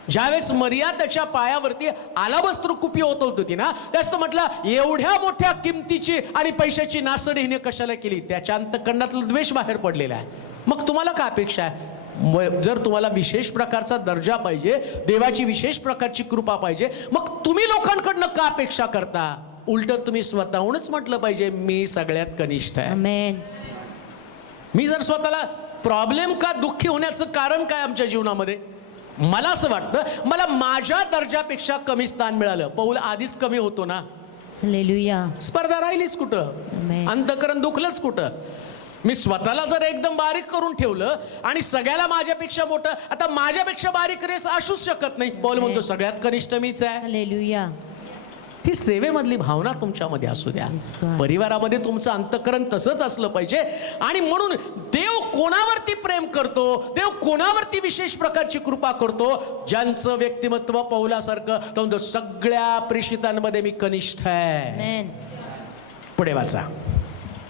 ज्यावेळेस मरिया त्याच्या पायावरती आलाबस्त्र कुपी होत होती ना, त्याच तो म्हटलं एवढ्या मोठ्या किमतीची आणि पैशाची नासडी हिने कशाला केली? त्याच्या अंतःकरणातला द्वेष बाहेर पडलेला आहे. मग तुम्हाला काय अपेक्षा आहे? जर तुम्हाला विशेष प्रकारचा दर्जा पाहिजे, देवाची विशेष प्रकारची कृपा पाहिजे, मग तुम्ही लोकांकडनं का अपेक्षा करता? उलट तुम्ही स्वतःहूनच म्हटलं पाहिजे मी सगळ्यात कनिष्ठ आहे. आमेन. मी जर स्वतःला प्रॉब्लेम का, दुःखी होण्याचं कारण काय आमच्या जीवनामध्ये? मला असं वाटतं मला माझ्या दर्जापेक्षा कमी स्थान मिळालं. पौल आधीच कमी होतो ना. हालेलुया. स्पर्धा राहिलीच कुठं? आमेन. अंतःकरण दुखलंच कुठं? मी स्वतःला जर एकदम बारीक करून ठेवलं आणि सगळ्याला माझ्यापेक्षा मोठं, आता माझ्यापेक्षा बारीक रेस असूच शकत नाही. पौल म्हणतो सगळ्यात कनिष्ठ मीच आहे. हालेलुया. ही सेवेमधली भावना तुमच्यामध्ये असू द्या. परिवारामध्ये तुमचं अंतःकरण तसंच असलं पाहिजे. आणि म्हणून देव कोणावरती प्रेम करतो, देव कोणावरती विशेष प्रकारची कृपा करतो? ज्यांचं व्यक्तिमत्व पौलासारखं. तो म्हणतो सगळ्या प्रेषितांमध्ये मी कनिष्ठ आहे. आमेन. पुढे वाचा.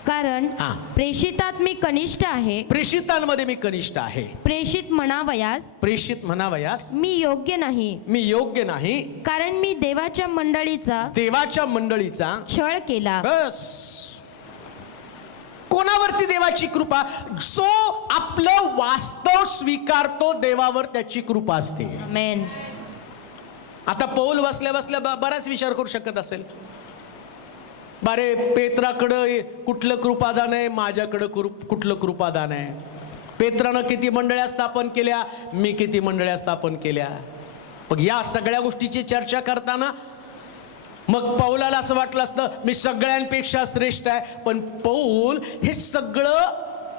कारण हा. प्रेषितात मी कनिष्ठ आहे. प्रेषितांमध्ये मी कनिष्ठ आहे. प्रेषित म्हणावयास प्रेषित म्हणावयास मी योग्य नाही. मी योग्य नाही, कारण मी देवाच्या मंडळीचा छळ केला. बस. कोणावरती देवाची कृपा? जो आपलं वास्तव स्वीकारतो देवावर त्याची कृपा असते. आमेन. आता पौल बसल्या बसल्या बराच विचार करू शकत असेल, बारे पेत्राकडं कुठलं कृपादान आहे, माझ्याकडं कुठलं कृपादान आहे. पेत्रानं किती मंडळ्या स्थापन केल्या, मी किती मंडळ्या स्थापन केल्या. मग या सगळ्या गोष्टीची चर्चा करताना मग पौलाला असं वाटलं असतं मी सगळ्यांपेक्षा श्रेष्ठ आहे. पण पौल हे सगळं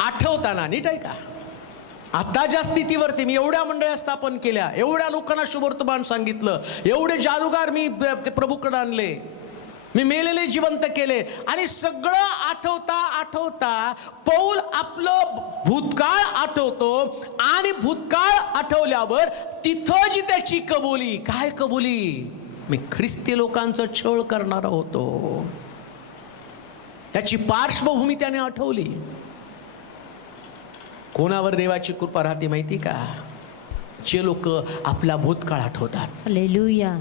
आठवताना, नीट आहे का, आता ज्या स्थितीवरती मी एवढ्या मंडळ्या स्थापन केल्या, एवढ्या लोकांना शुभवर्तमान सांगितलं, एवढे जादूगार मी प्रभूकडे आणले, मी मेलेले जिवंत केले, आणि सगळं आठवता आठवता पौल आपलं भूतकाळ आठवतो. आणि भूतकाळ आठवल्यावर तिथं जी त्याची कबुली, काय कबुली? मी ख्रिस्ती लोकांचा छळ करणारा होतो. त्याची पार्श्वभूमी त्याने आठवली. कोणावर देवाची कृपा राहते माहिती का? जे लोक आपला भूतकाळ आठवतात. हालेलुया.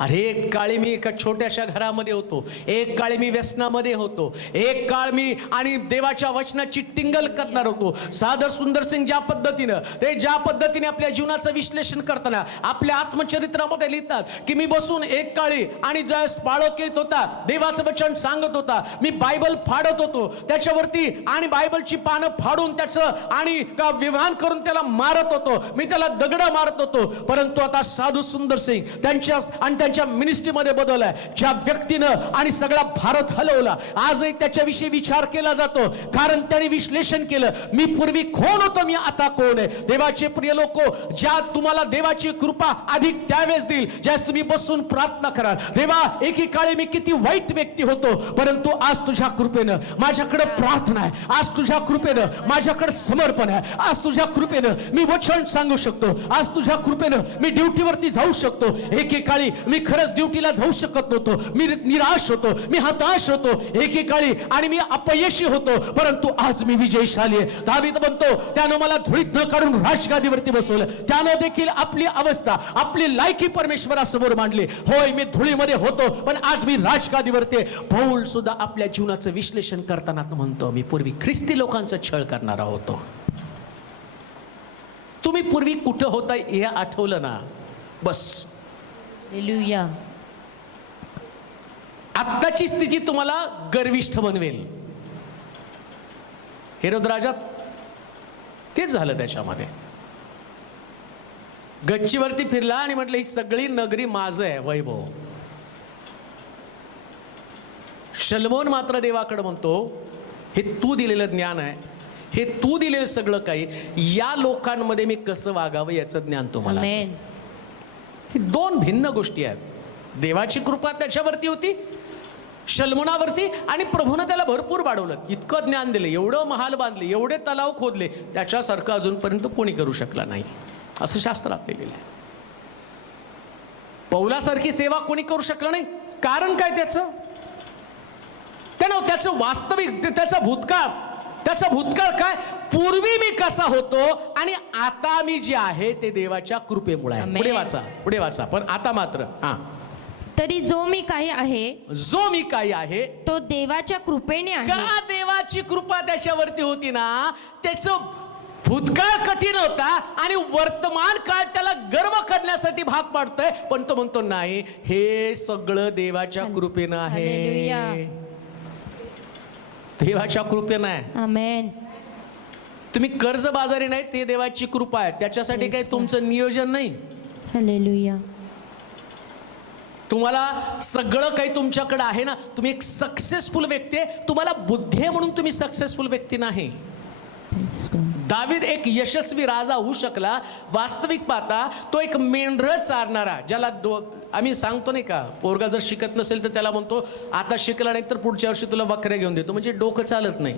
अरे एक काळी मी एका छोट्याशा घरामध्ये होतो, एक काळी मी व्यसनामध्ये होतो, एक काळ मी आणि देवाच्या वचनाची टिंगल करणार होतो. सादर सुंदर सिंग ज्या पद्धतीने आपल्या जीवनाचं विश्लेषण करताना आपल्या आत्मचरित्रामध्ये लिहितात की मी बसून एक काळी आणि ज्यावेळेस बाळक येत होता, देवाचं वचन सांगत होता, मी बायबल फाडत होतो त्याच्यावरती, आणि बायबलची पानं फाडून त्याचं आणि विधान करून त्याला मारत होतो, मी त्याला दगडं मारत होतो. परंतु आता साधू सुंदर सिंग त्यांच्या मिनिस्ट्रीमध्ये बदललाय. ज्या व्यक्तीनं आणि सगळा भारत हलवला, आजही त्याच्याविषयी विचार केला जातो, कारण त्यांनी विश्लेषण केलं मी पूर्वी कोण होतो, मी आता कोण आहे. देवाचे प्रिय लोक, ज्या तुम्हाला देवाची कृपा अधिक त्यावेळेस देईल ज्यावेळेस तुम्ही बसून प्रार्थना कराल, देवा एकीकाळी मी किती वाईट व्यक्ती होतो, परंतु आज तुझ्या कृपेनं माझ्याकडे प्रार्थना आहे, आज तुझ्या कृपेनं माझ्याकडे समर्पण आहे, आज तुझ्या कृपेनं मी वचन सांगू शकतो, आज तुझ्या कृपेनं मी ड्युटीवरती जाऊ शकतो. एकेकाळी मी खरंच ड्युटीला जाऊ शकत नव्हतो, मी निराश होतो, मी हताश होतो एकेकाळी, आणि मी अपयशी होतो, परंतु आज मी विजयशाली आहे. दावीद म्हणतो त्यानं मला धुळीत न काढून राजगादीवरती बसवलं. त्यानं देखील आपली अवस्था, आपली लायकी परमेश्वरासमोर मांडली. होय मी धुळीमध्ये होतो, पण आज मी राजगादीवरती. पौल सुद्धा आपल्या जीवनाचं विश्लेषण करताना म्हणतो मी पूर्वी ख्रिस्ती लोकांचा छळ करणारा होतो. तुम्ही पूर्वी कुठं होता हे आठवलं ना, बस. हालेलुया. आत्ताची स्थिती तुम्हाला गर्विष्ठ बनवेल. हेरोद राजा तेच झालं. त्याच्यामध्ये गच्चीवरती फिरला आणि म्हटलं ही सगळी नगरी माझं आहे वैभव. शलमोन मात्र देवाकडे म्हणतो हे तू दिलेलं ज्ञान आहे, हे तू दिलेलं सगळं काही, या लोकांमध्ये मी कसं वागावं याचं ज्ञान तुम्हाला. आमेन. हे दोन भिन्न गोष्टी आहेत. देवाची कृपा त्याच्यावरती होती, शल्मोनावरती, आणि प्रभूनं त्याला भरपूर वाढवलं, इतकं ज्ञान दिलं, एवढं महाल बांधले, एवढे तलाव खोदले, त्याच्यासारखं अजूनपर्यंत कोणी करू शकला नाही असं शास्त्रात लिहिलेलं आहे. पौलासारखी सेवा कोणी करू शकलं नाही. कारण काय त्याचं त्याचं वास्तविक, त्याचा भूतकाळ काय, पूर्वी मी कसा होतो आणि आता मी जे आहे ते देवाच्या कृपेमुळे आहे. पुढे वाचा. पण आता मात्र तरी जो मी काही आहे तो देवाच्या कृपेने आहे. का देवाची कृपा त्याच्यावरती होती ना, त्याचं भूतकाळ कठीण होता आणि वर्तमान काळ त्याला गर्व करण्यासाठी भाग पाडतोय, पण तो म्हणतो नाही, हे सगळं देवाच्या कृपेनं आहे. हालेलुया. देवाच्या कृपेनं आहे. आमेन. तुम्ही कर्जबाजारी नाही, ते देवाची कृपा आहे. त्याच्यासाठी काही तुमचं नियोजन नाही. हालेलुया. तुम्हाला सगळं काही तुमच्याकडे आहे ना, तुम्ही एक सक्सेसफुल व्यक्ती आहे. तुम्हाला बुद्धी आहे म्हणून तुम्ही सक्सेसफुल व्यक्ती नाही. दावीद एक यशस्वी राजा होऊ शकला. वास्तविक पाहता तो एक मेंढरं चारणारा, ज्याला आम्ही सांगतो नाही का, पोरगा जर शिकत नसेल तर त्याला म्हणतो आता शिकला नाही तर पुढच्या वर्षी तुला बकऱ्या घेऊन देतो, म्हणजे डोकं चालत नाही.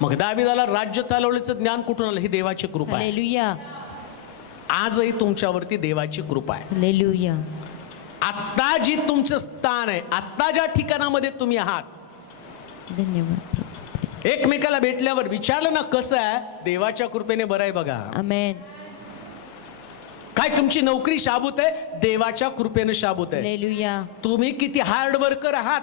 मग दावीदाला राज्य चालवण्याचं ज्ञान कुठून आलं? ही देवाची कृपा आहे. हालेलुया. आजही तुमच्यावरती देवाची कृपा आहे. हालेलुया. आत्ता जी तुमचं स्थान आहे, आत्ता ज्या ठिकाणामध्ये तुम्ही आहात, धन्यवाद. एकमेकाला भेटल्यावर विचारलं ना कसं आहे, देवाच्या कृपेने बरं आहे बघा. आमेन. काय तुमची नोकरी शाबूत आहे? देवाच्या कृपेनं शाबूत आहे. हालेलुया. तुम्ही किती हार्ड वर्कर आहात,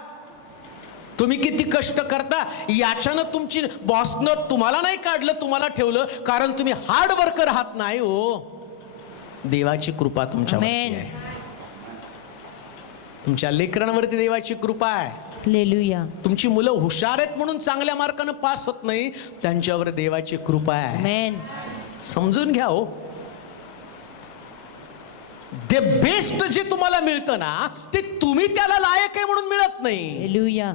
तुम्ही किती कष्ट करता, याच्यानं तुमची बॉसनं तुम्हाला नाही काढलं, तुम्हाला ठेवलं, कारण तुम्ही हार्ड वर्कर आहात. नाही हो, देवाची कृपा तुमच्यावरती आहे. तुमच्या लेकरांवरती देवाची कृपा आहे. हालेलुया. तुमची मुलं हुशार आहेत म्हणून चांगल्या मार्कानं पास होत नाही, त्यांच्यावर देवाची कृपा आहे. आमेन. समजून घ्या हो. ते बेस्ट जे तुम्हाला मिळतं ना, ते तुम्ही त्याला लायक आहे म्हणून मिळत नाही. हालेलुया.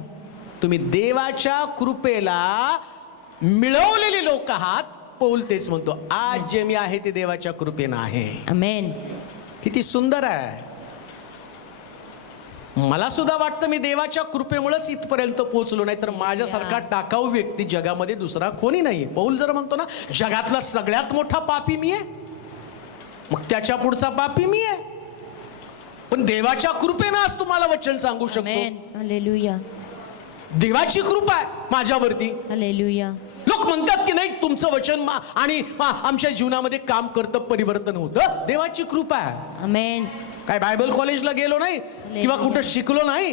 तुम्ही देवाच्या कृपेला मिळवलेले लोक आहात. पौल तेच म्हणतो, आज जे मी आहे ते देवाच्या कृपेनं आहे. आमेन. किती सुंदर आहे. मला सुद्धा वाटतं मी देवाच्या कृपेमुळेच इथपर्यंत पोहोचलो, नाही तर माझ्यासारखा टाकाऊ व्यक्ती जगामध्ये दुसरा कोणी नाही. पौल जर म्हणतो ना, जगातला सगळ्यात मोठा पापी मी आहे, मग त्याच्या पुढचा पापी मी आहे, पण देवाच्या कृपेनं आज तुम्हाला वचन सांगू शकतो. हालेलुया. देवाची कृपा आहे माझ्यावरती. हालेलुया. लोक म्हणतात की नाही तुमचं वचन आणि आमच्या जीवनामध्ये काम करतं, परिवर्तन होतं. देवाची कृपा आहे. आमेन. काय बायबल कॉलेजला गेलो नाही किंवा कुठं शिकलो नाही,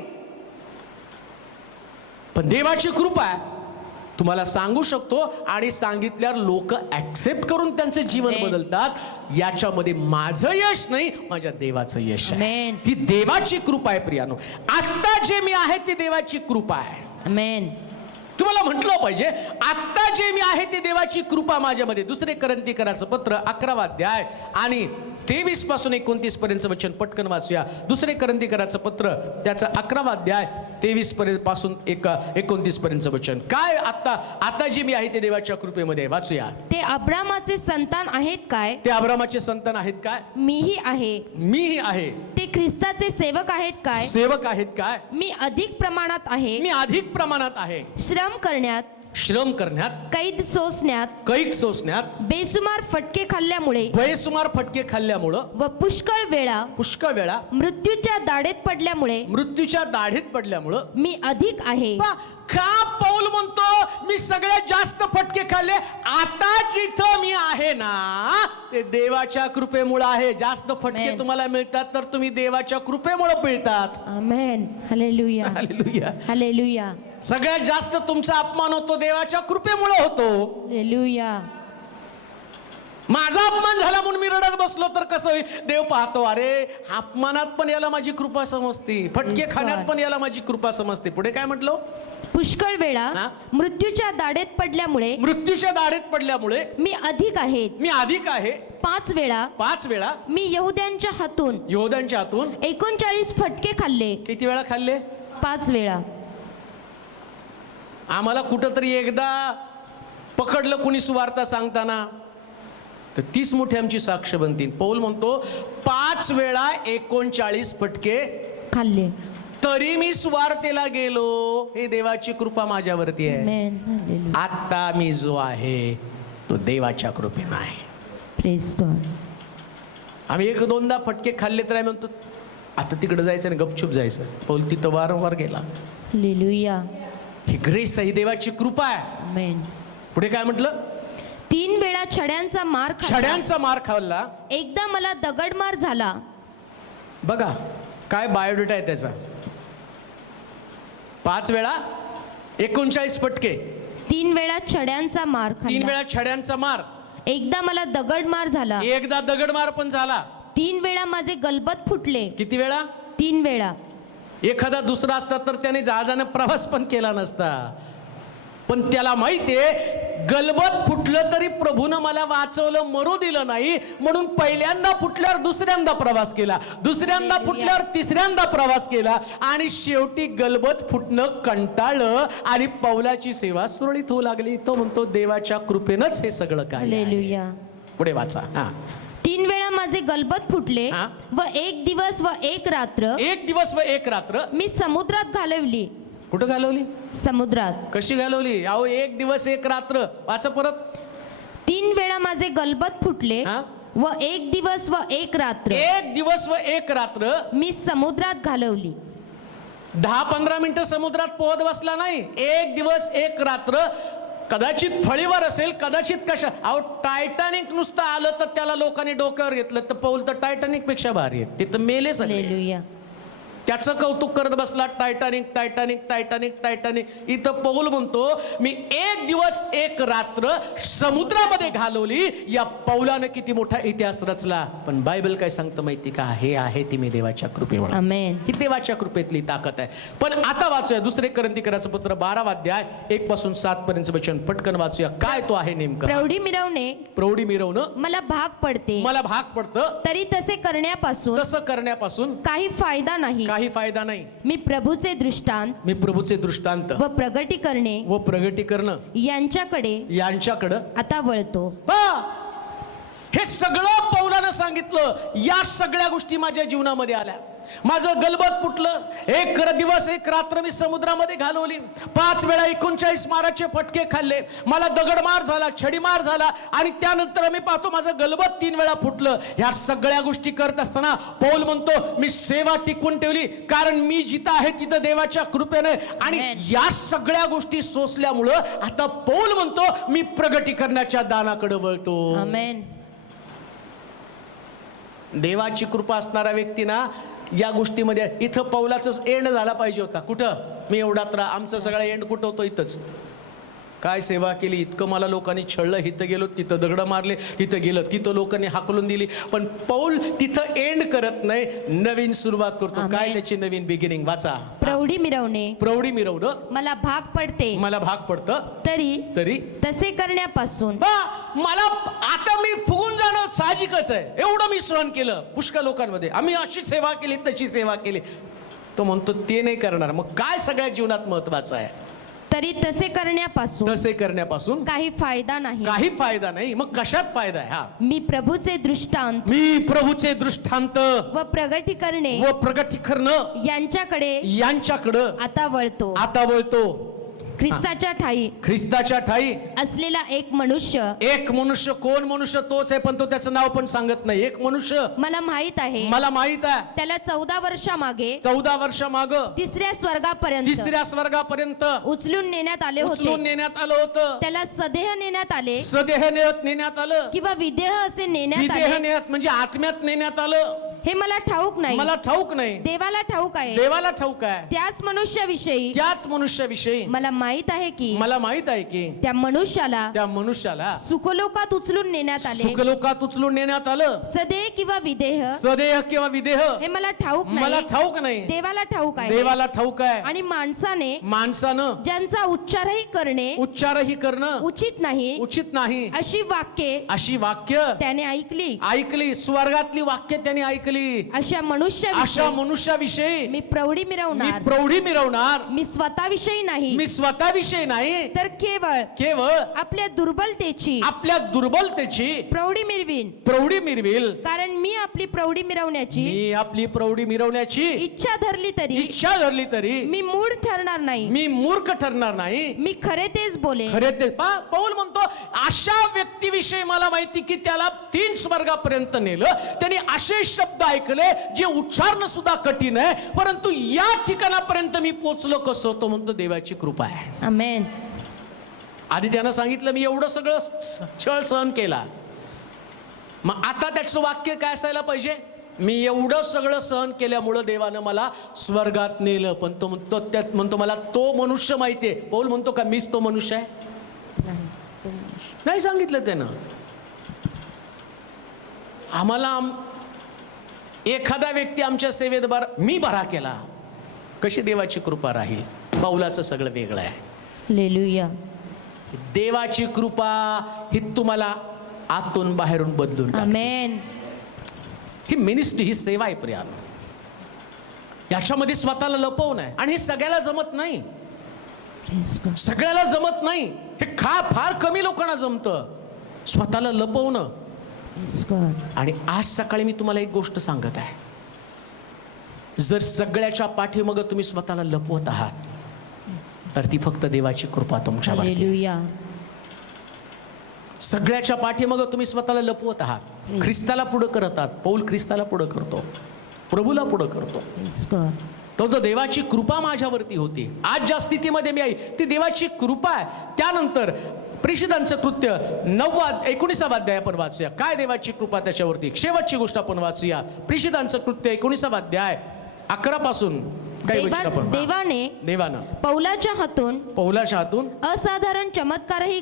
पण देवाची कृपा आहे. तुम्हाला सांगू शकतो, आणि सांगितल्यावर लोक ऍक्सेप्ट करून त्यांचे जीवन बदलतात. याच्यामध्ये माझं यश नाही, माझ्या देवाचं यश आहे. ही देवाची कृपा आहे प्रियानो. आता जे मी आहे ते देवाची कृपा आहे. आमेन. तुम्हाला म्हटलं पाहिजे, आता जे मी आहे ते देवाची कृपा माझ्यामध्ये. दुसरे करंथीकराचं पत्र 11वा अध्याय आणि 23 पासून 29 पर्यंतचं वचन पटकन वाचूया. दुसरे करंथीकराचं पत्र त्याचा 11वा अध्याय 23 पासून 29 पर्यंतचं वचन. काय आता जे मी आहे ते देवाच्या कृपेमध्ये, वाचूया. ते अब्रामाचे संतान आहेत काय? ते अब्रामाचे संतान आहेत काय? मीही आहे. ते ख्रिस्ताचे सेवक आहेत काय? सेवक आहेत काय? मी अधिक प्रमाणात आहे. श्रम करण्यात, कैद सोसण्यात, बेसुमार फटके खाल्ल्यामुळे व पुष्कळ वेळा मृत्यूच्या दाढेत पडल्यामुळे मी अधिक आहे. का पौल म्हणतो मी सगळ्यात जास्त फटके खाल्ले? आता जिथं मी आहे ना, ते देवाच्या कृपेमुळे आहे. जास्त फटके तुम्हाला मिळतात तर तुम्ही देवाच्या कृपेमुळे मिळतात. आमेन. हालेलुया. हालेलुया. हालेलुया. सगळ्यात जास्त तुमचा अपमान होतो देवाच्या कृपेमुळे होतो. हालेलुया. माझा अपमान झाला म्हणून मी रडत बसलो तर कसं होईल? देव पाहतो, अरे अपमानात पण याला माझी कृपा समजते, फटके खाण्यात पण याला माझी कृपा समजते. पुढे काय म्हटलं? पुष्कळ वेळा मृत्यूच्या दाढेत पडल्यामुळे मी अधिक आहे. 5 वेळा मी यहुद्यांच्या हातून 39 फटके खाल्ले. किती वेळा खाल्ले? 5 वेळा. आम्हाला कुठंतरी एकदा पकडलं कुणी सुवार्ता सांगताना तर 30 मोठी आमची साक्ष बनतील. पौल म्हणतो 5 वेळा 39 फटके खाल्ले. तरी मी सुवार्तेला गेलो. हे देवाची कृपा माझ्यावरती आहे. Amen. Hallelujah. आता मी जो आहे तो देवाच्या कृपेनं आहे. Praise God. आम्ही 1-2दा फटके खाल्ले तर आम्ही म्हणतो आता तिकडे जायचं आणि गपचूप जायचं. पौल तिथं वारंवार गेला. Hallelujah. ही ग्रेस आहे, ही देवाची कृपा आहे. Amen. पुढे काय म्हटलं? 3 वेळा छड्यांचा मार खाल्ला. छड्यांचा मार खाल्ला. एकदा मला दगडमार झाला. बघा काय बायोडेटा आहे त्याचा. 5 वेळा 39 फटके, 3 वेळा छड्यांचा मार 3 खाल्ला. वेळा छड्यांचा मार, एकदा मला दगडमार झाला. एकदा दगडमार पण झाला. 3 वेळा माझे गलबत फुटले. किती वेळा? 3 वेळा. एखादा दुसरा असता तर त्याने जहाजाने प्रवास पण केला नसता. पण त्याला माहितीये गलबत फुटलं तरी प्रभूनं मला वाचवलं, मरू दिलं नाही. म्हणून पहिल्यांदा फुटल्यावर दुसऱ्यांदा प्रवास केला, दुसऱ्यांदा फुटल्यावर तिसऱ्यांदा प्रवास केला आणि शेवटी गलबत फुटणं कंटाळलं आणि पौलाची सेवा सुरळीत होऊ लागली. तो म्हणतो देवाच्या कृपेनंच हे सगळं काय आहे. हालेलुया. पुढे वाचा. 3 वेळा माझे गलबत फुटले हा. व 1 दिवस व 1 रात्र 1 दिवस व 1 रात्र मी समुद्रात घालवली. कुठं घालवली? समुद्रात. कशी घालवली? अहो 1 दिवस 1 रात्र. वाचा परत. 3 वेळा माझे गलबत फुटले हा? व 1 दिवस व 1 रात्र 1 दिवस व 1 रात्र मी समुद्रात घालवली. 10-15 मिनिटं समुद्रात पोहत बसला नाही. 1 दिवस 1 रात्र. कदाचित फळीवर असेल, कदाचित कशा. अहो टायटॅनिक नुसतं आलं तर त्याला लोकांनी डोक्यावर घेतलं. तर पौल तर टायटॅनिक पेक्षा भारी आहे. ते तर मेले सगळे. हालेलुया. त्याचं कौतुक करत बसला. Titanic Titanic Titanic Titanic. इथं पौल म्हणतो मी 1 दिवस 1 रात्र समुद्रामध्ये घालवली. या पौलानं किती मोठा इतिहास रचला. पण बायबल काय सांगतं माहिती का? हे आहे ती मी देवाच्या कृपेमुळे. आमेन. ही देवाच्या कृपेतली ताकद आहे. पण आता वाचूया 2 कोरिंथीकराचं पत्र 12 अध्याय 1 पासून 7 पर्यंत वचन. पटकन वाचूया काय तो आहे नेमकं. प्रौढी मिरवणे प्रौढी मिरवणं मला भाग पडते, मला भाग पडतं. तरी तसे करण्यापासून तसं करण्यापासून काही फायदा नाही. काही फायदा नाही. मी प्रभूचे दृष्टांत मी प्रभूचे दृष्टांत व प्रगटी करणे व प्रगटी करणं यांच्याकडं आता वळतो. हे सगळं पौलानं सांगितलं. या सगळ्या गोष्टी माझ्या जीवनामध्ये आल्या. माझं गलबत फुटलं. 1 दिवस 1 रात्र मी समुद्रामध्ये घालवली. 5 वेळा 39 माराचे फटके खाल्ले. मला दगडमार झाला, छडीमार झाला आणि त्यानंतर मी पाहतो माझं गलबत 3 वेळा फुटलं. ह्या सगळ्या गोष्टी करत असताना पौल म्हणतो मी सेवा टिकवून ठेवली, कारण मी जिथं आहे तिथं देवाच्या कृपेने. आणि या सगळ्या गोष्टी सोसल्यामुळं आता पौल म्हणतो मी प्रगटी करण्याच्या दानाकडे वळतो. आमेन. देवाची कृपा असणारा व्यक्ती ना या गोष्टीमध्ये. इथं पौलाचं एंड झाला पाहिजे होता. कुठं? मी एवढात आमचं सगळं एंड कुठं होतं? इथंच. काय सेवा केली, इतकं मला लोकांनी छळलं, इथं गेलो तिथं दगड मारले, तिथं गेलं तिथं लोकांनी हाकलून दिली. पण पौल तिथं एंड करत नाही, नवीन सुरुवात करतो. काय त्याची नवीन बिगिनिंग? वाचा. प्रौढी मिरवणे प्रौढी मिरवणं मला भाग पडते, मला भाग पडतं, तरी तसे करण्यापासून मला आता मी फुगून जाणं साहजिकच आहे. एवढं मी सहन केलं पुष्कळ लोकांमध्ये. आम्ही अशी सेवा केली, तशी सेवा केली. तो म्हणतो ते नाही करणार. मग काय सगळ्या जीवनात महत्वाचं आहे? तरी तसे करण्यापासून काही फायदा नाही. काही फायदा नाही. मग कशात फायदा आहे? मी प्रभूचे दृष्टांत व प्रगटी करणं यांच्याकडे आता वळतो. ख्रिस्ताच्या ठाई असलेला एक मनुष्य. कोण मनुष्य? तोच आहे, पण तो त्याचं नाव पण सांगत नाही. एक मनुष्य मला माहित आहे. त्याला 14 वर्ष माग तिसऱ्या स्वर्गापर्यंत उचलून नेण्यात आलं होतं. त्याला सदेह नेण्यात आलं किंवा विदेह असे नेण्यात आले. म्हणजे आत्म्यात नेण्यात आलं. हे मला ठाऊक नाही. देवाला ठाऊक आहे. त्याच मनुष्याविषयी मला माहित आहे की त्या मनुष्याला सुखलोकात उचलून नेण्यात आलं. सदेह किंवा विदेह हे मला ठाऊक नाही. देवाला ठाऊक आहे. आणि माणसानं ज्यांचा उच्चारही करणं उचित नाही अशी वाक्य त्याने ऐकली. स्वर्गातली वाक्य त्याने ऐकली. केली अशा मनुष्याविषयी मी प्रौढी मिरवणार मी स्वतःविषयी नाही तर केवळ आपल्या दुर्बलतेची प्रौढी मिरवीन कारण मी आपली प्रौढी मिरवण्याची इच्छा धरली तरी मी मूर्ख ठरणार नाही मी खरे तेच बोले. पौल म्हणतो अशा व्यक्तीविषयी मला माहिती की त्याला 3 स्वर्गापर्यंत नेलं. त्यांनी असे शब्द ऐकले जे उच्चारण सुद्धा कठीण आहे, परंतु या ठिकाणापर्यंत मी पोचलो कसं? तो म्हणतो देवाची कृपा आहे. आमेन. आधी त्यानं सांगितलं मी एवढं सगळं छळ सहन केला, मग आता त्याचं वाक्य काय असायला पाहिजे? मी एवढं सगळं सहन केल्यामुळं देवानं मला स्वर्गात नेलं. पण तो म्हणतो मला तो मनुष्य माहितीये. पौल म्हणतो का मीच तो मनुष्य आहे? नाही सांगितलं त्यानं. आम्हाला एखादा व्यक्ती आमच्या सेवेत मी बरा केला, कशी देवाची कृपा राहील? पौलाचं सगळं वेगळं आहे. हालेलुया. देवाची कृपा ही तुम्हाला आतून बाहेरून बदलून टाकते. आमेन. ही मिनिस्ट्री, ही सेवा आहे प्रियानो. याच्यामध्ये स्वतःला लपवणं आहे आणि हे सगळ्याला जमत नाही. हे फार कमी लोकांना जमतं स्वतःला लपवणं. आणि आज सकाळी मी तुम्हाला एक गोष्ट सांगत आहे, जर सगळ्याच्या पाठीमागे तुम्ही स्वतःला लपवत आहात तर ती फक्त देवाची कृपा तुमच्यावर. सगळ्याच्या पाठीमागे तुम्ही स्वतःला लपवत आहात, ख्रिस्ताला पुढे करत आहात. पौल ख्रिस्ताला पुढे करतो, प्रभूला पुढे करतो. तो देवाची कृपा माझ्यावरती होती. आज ज्या स्थितीमध्ये मी आहे ती देवाची कृपा आहे. त्यानंतर प्रेषितांचं कृत्य 19 अध्याय आपण वाचूया. काय देवाची कृपा त्याच्यावरती. शेवटची गोष्ट आपण वाचूया. प्रेषितांचं कृत्य 19 अध्याय 11 पासून देवानं पौलाच्या हातून असाधारण चमत्कारही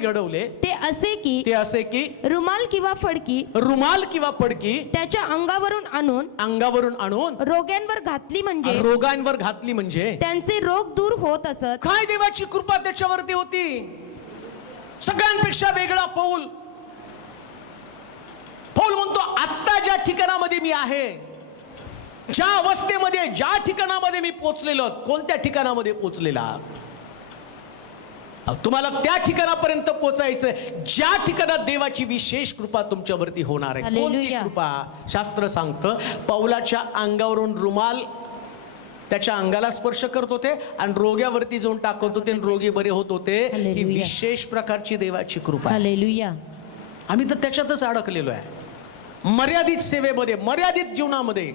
घडवले. ते असे की रुमाल किंवा फडकी त्याच्या अंगावरून आणून रोगांवर घातली म्हणजे त्यांचे रोग दूर होत असत. काय देवाची कृपा त्याच्यावरती होती. सगळ्यांपेक्षा वेगळा पौल म्हणतो आता ज्या ठिकाणामध्ये मी आहे, ज्या अवस्थेमध्ये, ज्या ठिकाणामध्ये मी पोचलेलो, कोणत्या ठिकाणामध्ये पोचलेला? तुम्हाला त्या ठिकाणापर्यंत पोचायचं ज्या ठिकाणात देवाची विशेष कृपा तुमच्यावरती होणार आहे. कोणती कृपा? शास्त्र सांगतं पौलाच्या अंगावरून रुमाल त्याच्या अंगाला स्पर्श करत होते आणि रोग्यावरती जाऊन टाकत होते आणि रोगी बरे होत होते. ही विशेष प्रकारची देवाची कृपा. हालेलुया. आम्ही तर त्याच्यातच अडकलेलो आहे. मर्यादित सेवेमध्ये, मर्यादित जीवनामध्ये,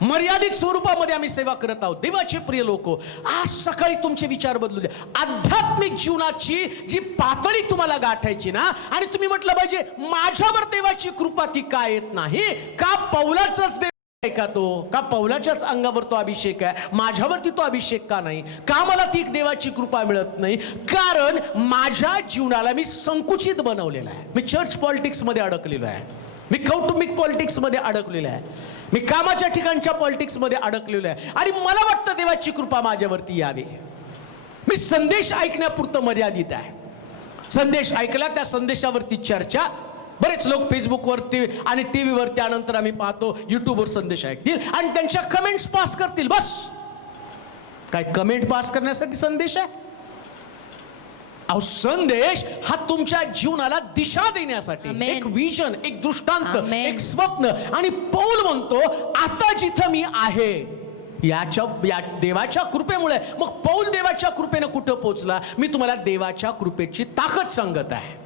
मर्यादित स्वरूपामध्ये आम्ही सेवा करत आहोत. देवाचे प्रिय लोक, आज सकाळी तुमचे विचार बदलू द्या. आध्यात्मिक जीवनाची जी पातळी तुम्हाला गाठायची ना, आणि तुम्ही म्हटलं पाहिजे माझ्यावर देवाची कृपा ती काय येत नाही का? पौलाचाच देव आहे का तो? का पौलाच्याच अंगावर तो अभिषेक आहे, माझ्यावरती तो अभिषेक का नाही? का मला ती देवाची कृपा मिळत नाही? कारण माझ्या जीवनाला मी संकुचित बनवलेला आहे. मी चर्च पॉलिटिक्स मध्ये अडकलेलो आहे, मी कौटुंबिक पॉलिटिक्स मध्ये अडकलेलो आहे, मी कामाच्या ठिकाणच्या पॉलिटिक्स मध्ये अडकलेलो आहे. आणि मला वाटतं देवाची कृपा माझ्यावरती यावी. मी संदेश ऐकण्यापुरतं मर्यादित आहे. संदेश ऐकला, त्या संदेशावरती चर्चा. बरेच लोक फेसबुकवरती आणि टीव्हीवर, त्यानंतर आम्ही पाहतो युट्यूबवर संदेश ऐकतील आणि त्यांच्या कमेंट्स पास करतील. बस काय कमेंट पास करण्यासाठी संदेश आहे? अहो, संदेश हा तुमच्या जीवनाला दिशा देण्यासाठी, एक विजन, एक दृष्टांत, एक स्वप्न. आणि पौल म्हणतो आता जिथं मी आहे या देवाच्या कृपेमुळे. मग पौल देवाच्या कृपेनं कुठं पोहोचला? मी तुम्हाला देवाच्या कृपेची ताकद सांगत आहे.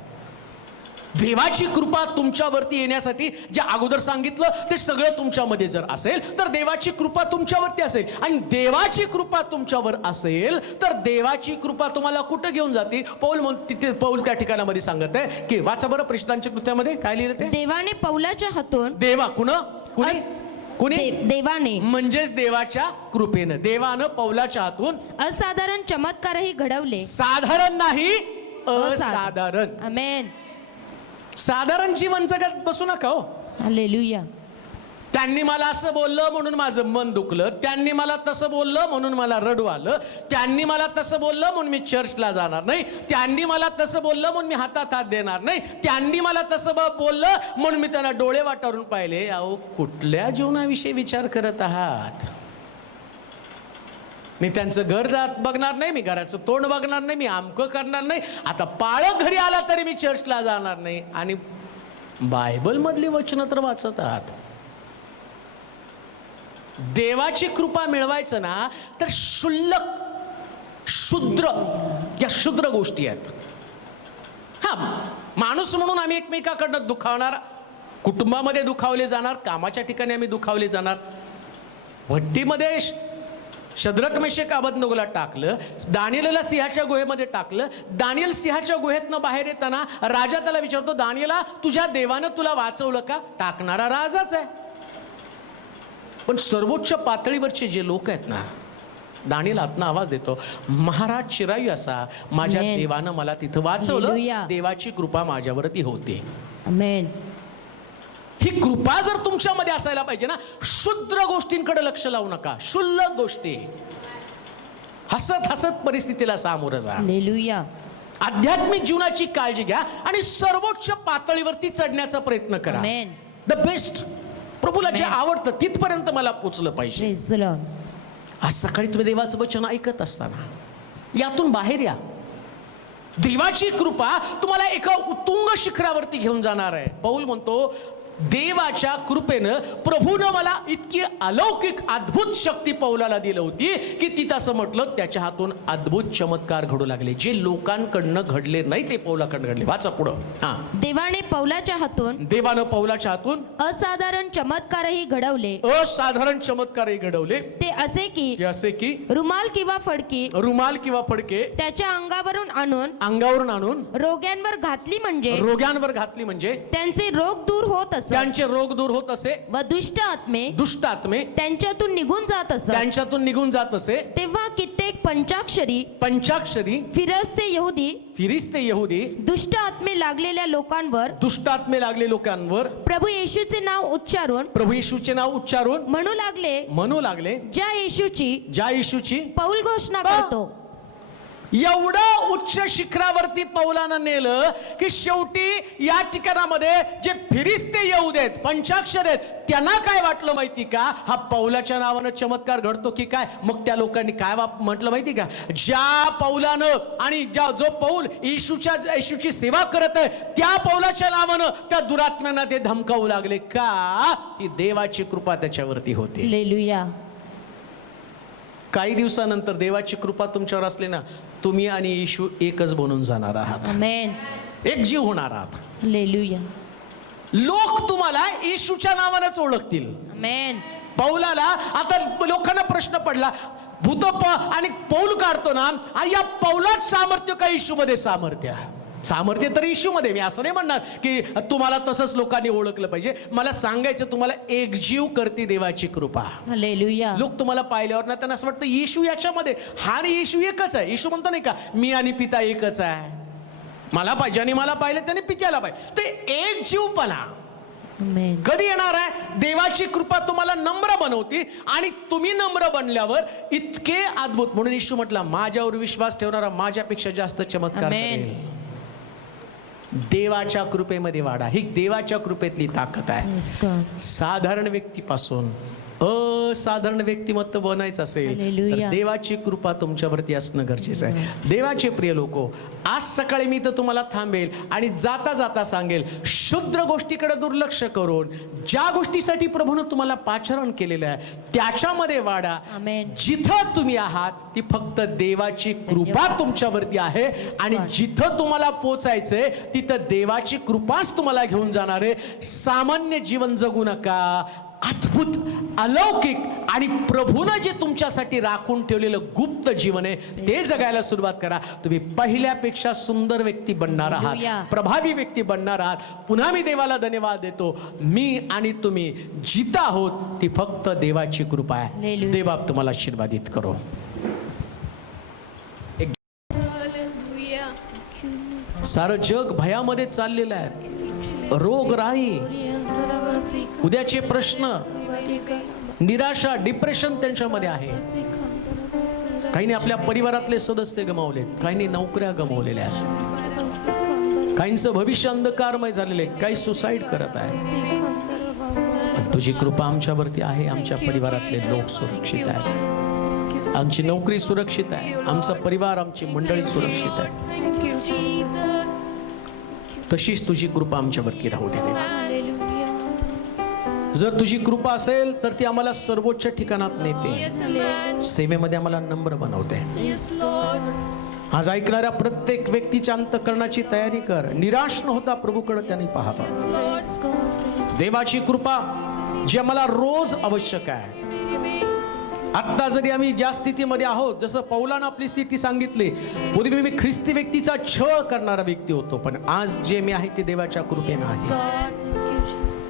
देवाची कृपा तुमच्यावरती येण्यासाठी जे अगोदर सांगितलं ते सगळं तुमच्यामध्ये जर असेल तर देवाची कृपा तुमच्यावरती असेल. आणि देवाची कृपा तुमच्यावर असेल तर देवाची कृपा तुम्हाला कुठं घेऊन जाते? पौल त्या ठिकाणामध्ये सांगत आहे की वाचा बरं प्रेषितांच्या कृत्यामध्ये काय लिहिलं ते. देवाने पौलाच्या हातून देवाने म्हणजेच देवाच्या कृपेनं, देवानं पौलाच्या हातून असाधारण चमत्कारही घडवले. साधारण नाही, असाधारण. आमेन. साधारण जीवन जगत बसू नका हो. हालेलुया. त्यांनी मला असं बोललं म्हणून माझं मन दुखलं, त्यांनी मला तसं बोललं म्हणून मला रडू आलं, त्यांनी मला तसं बोललं म्हणून मी चर्चला जाणार नाही, त्यांनी मला तसं बोललं म्हणून मी हातात हात देणार नाही, त्यांनी मला तसं बोललं म्हणून मी त्यांना डोळे वाटारून पाहिले. अहो, कुठल्या जीवनाविषयी विचार करत आहात? मी त्यांचं घर जात बघणार नाही, मी घराचं तोंड बघणार नाही, मी आमकं करणार नाही, आता पाळक घरी आला तरी मी चर्चला जाणार नाही, आणि बायबल मधली वचनं तर वाचत आहात. देवाची कृपा मिळवायचं ना तर शुल्लक शुद्र या शुद्र गोष्टी आहेत. हा, माणूस म्हणून आम्ही एकमेकाकडनं दुखावणार, कुटुंबामध्ये दुखावले जाणार, कामाच्या ठिकाणी आम्ही दुखावले जाणार. भट्टीमध्ये शद्रक मेशक अबेदनगोला टाकलं, दानिएलला सिंहाच्या गुहेमध्ये टाकलं. दानिएल सिंहाच्या गुहेतनं बाहेर येताना राजा त्याला विचारतो, दानिएला तुझ्या देवानं तुला वाचवलं का? टाकणारा राजाच आहे. पण सर्वोच्च पातळीवरचे जे लोक आहेत ना, दानिएल आतनं आवाज देतो, महाराज चिरायू असा, माझ्या देवानं मला तिथं वाचवलं, देवाची कृपा माझ्यावरती होते. आमेन. ही कृपा जर तुमच्यामध्ये असायला पाहिजे ना, शुद्र गोष्टींकडे लक्ष लावू नका, शुल्लक गोष्टी. हसत हसत परिस्थितीला सामोरं जा. हालेलुया. आध्यात्मिक जीवनाची काळजी घ्या आणि सर्वोच्च पातळीवरती चढण्याचा प्रयत्न करा. आमेन. The best. प्रभूला जे आवडतं तिथपर्यंत मला पोचलं पाहिजे. Praise the Lord. आज सकाळी तुम्ही देवाचं वचन ऐकत असताना यातून बाहेर या. देवाची कृपा तुम्हाला एका उत्तुंग शिखरावरती घेऊन जाणार आहे. पौल म्हणतो, देवाच्या कृपेनं प्रभूनं मला इतकी अलौकिक अद्भुत शक्ती पौलाला दिली होती की तिथं असं म्हटलं, त्याच्या हातून अद्भुत चमत्कार घडू लागले, जे लोकांकडनं घडले नाही ते पौलाकडनं घडले. वाचा पुढं. हा, देवानं पौलाच्या हातून असाधारण चमत्कारही घडवले. असाधारण चमत्कारही घडवले. ते असे की रुमाल किंवा फडके त्याच्या अंगावरून आणून रोग्यांवर घातली म्हणजे त्यांचे रोग दूर होत असे व दुष्ट आत्मे त्यांच्यातून निघून जात असे. तेव्हा कित्येक पंचाक्षरी फिरिस्ते यहुदी दुष्ट आत्मे लागलेल्या लोकांवर प्रभू येशूचे नाव उच्चारून म्हणू लागले, ज्या येशूची पौल घोषणा करतो. एवढं उच्च शिखरावरती पौलानं नेलं की शेवटी या ठिकाणामध्ये जे फिरिस्ते यहूदी आहेत, पंचाक्षर आहेत, त्यांना काय वाटलं माहिती का? हा पौलाच्या नावानं चमत्कार घडतो की काय? मग त्या लोकांनी काय म्हटलं माहिती का? ज्या पौलानं आणि जो पौल येशूची सेवा करत आहे त्या पौलाच्या नावानं त्या दुरात्म्यांना ते धमकावू लागले का? की देवाची कृपा त्याच्यावरती होती. हालेलुया. काही दिवसानंतर देवाची कृपा तुमच्यावर असली ना, तुम्ही आणि येशू एकच बनून जाणार आहात. आमेन. एक जीव होणार आहात. हालेलुया. लोक तुम्हाला येशूच्या नावानंच ओळखतील. आमेन. पौलाला आता लोकांना प्रश्न पडला, भूत आणि पौल काढतो ना, आणि या पौलात सामर्थ्य का येशूमध्ये सामर्थ्य तर येशूमध्ये. मी असं नाही म्हणणार की तुम्हाला तसंच लोकांनी ओळखलं पाहिजे. मला सांगायचं, तुम्हाला एकजीव करते देवाची कृपा. हालेलुया. लोक तुम्हाला पाहिल्यावर ना त्यांना असं वाटतं येशू याच्यामध्ये, हा आणि येशू एकच आहे. येशू म्हणतो नाही का, मी आणि पिता एकच आहे, मला पाहिजे आणि मला पाहिलं त्याने पित्याला पाहिजे. ते एक जीवपणा कधी येणार आहे? देवाची कृपा तुम्हाला नम्र बनवते आणि तुम्ही नम्र बनल्यावर इतके अद्भुत. म्हणून येशू म्हटला, माझ्यावर विश्वास ठेवणारा माझ्यापेक्षा जास्त चमत्कार करेल. देवाच्या कृपेमध्ये वाढा. ही देवाच्या कृपेतली ताकद आहे. साधारण व्यक्तीपासून असाधारण व्यक्तिमत्व बनायचं असेल तर देवाची कृपा तुमच्यावरती असणं गरजेचं आहे. देवाचे प्रिय लोको, आज सकाळी मी तर तुम्हाला थांबेल आणि जाता जाता सांगेल, शुद्र गोष्टीकडे दुर्लक्ष करून ज्या गोष्टीसाठी प्रभूनं तुम्हाला पाचारण केलेलं आहे त्याच्यामध्ये वाढा. जिथं तुम्ही आहात ती फक्त देवाची कृपा तुमच्यावरती आहे आणि जिथं तुम्हाला पोचायचंय तिथं देवाची कृपाच तुम्हाला घेऊन जाणार आहे. सामान्य जीवन जगू नका. अद्भुत, अलौकिक आणि प्रभूनं जे तुमच्यासाठी राखून ठेवलेलं गुप्त जीवन आहे ते जगायला सुरुवात करा. तुम्ही पहिल्यापेक्षा सुंदर व्यक्ती बनणार आहात, प्रभावी व्यक्ती बनणार आहात. पुन्हा मी देवाला धन्यवाद देतो. मी आणि तुम्ही जिथं आहोत ती फक्त देवाची कृपा आहे. देव तुम्हाला आशीर्वादित करो. सारं जग भयामध्ये चाललेलं आहे. रोग राही, उद्याचे प्रश्न, निराशा, डिप्रेशन त्यांच्यामध्ये आहे. काहींनी आपल्या परिवारातले सदस्य गमावलेत, काहींनी नोकऱ्या गमावलेल्या आहेत, काहींचं भविष्य अंधकारमय झालेले, काही सुसाईड करत आहे. पण तुझी कृपा आमच्यावरती आहे. आमच्या परिवारातले लोक सुरक्षित आहेत, आमची नोकरी सुरक्षित आहे, आमचा परिवार, आमची मंडळी सुरक्षित आहे. तशीच तुझी कृपा आमच्यावरती राहू दे देवा. जर तुझी कृपा असेल तर ती आम्हाला सर्वोच्च ठिकाणात नेते, सेवेमध्ये आम्हाला नम्र बनवते. आज ऐकणाऱ्या प्रत्येक व्यक्तीच्या अंतःकरणाची तयारी कर. निराश न होता प्रभूकडे त्यांनी पाहावं. देवाची कृपा जी आम्हाला रोज आवश्यक आहे. आत्ता जरी आम्ही ज्या स्थितीमध्ये आहोत, जसं पौलानं आपली स्थिती सांगितली, पूर्वी मी ख्रिस्ती व्यक्तीचा छळ करणारा व्यक्ती होतो, पण आज जे मी आहे ते देवाच्या कृपेने आहे.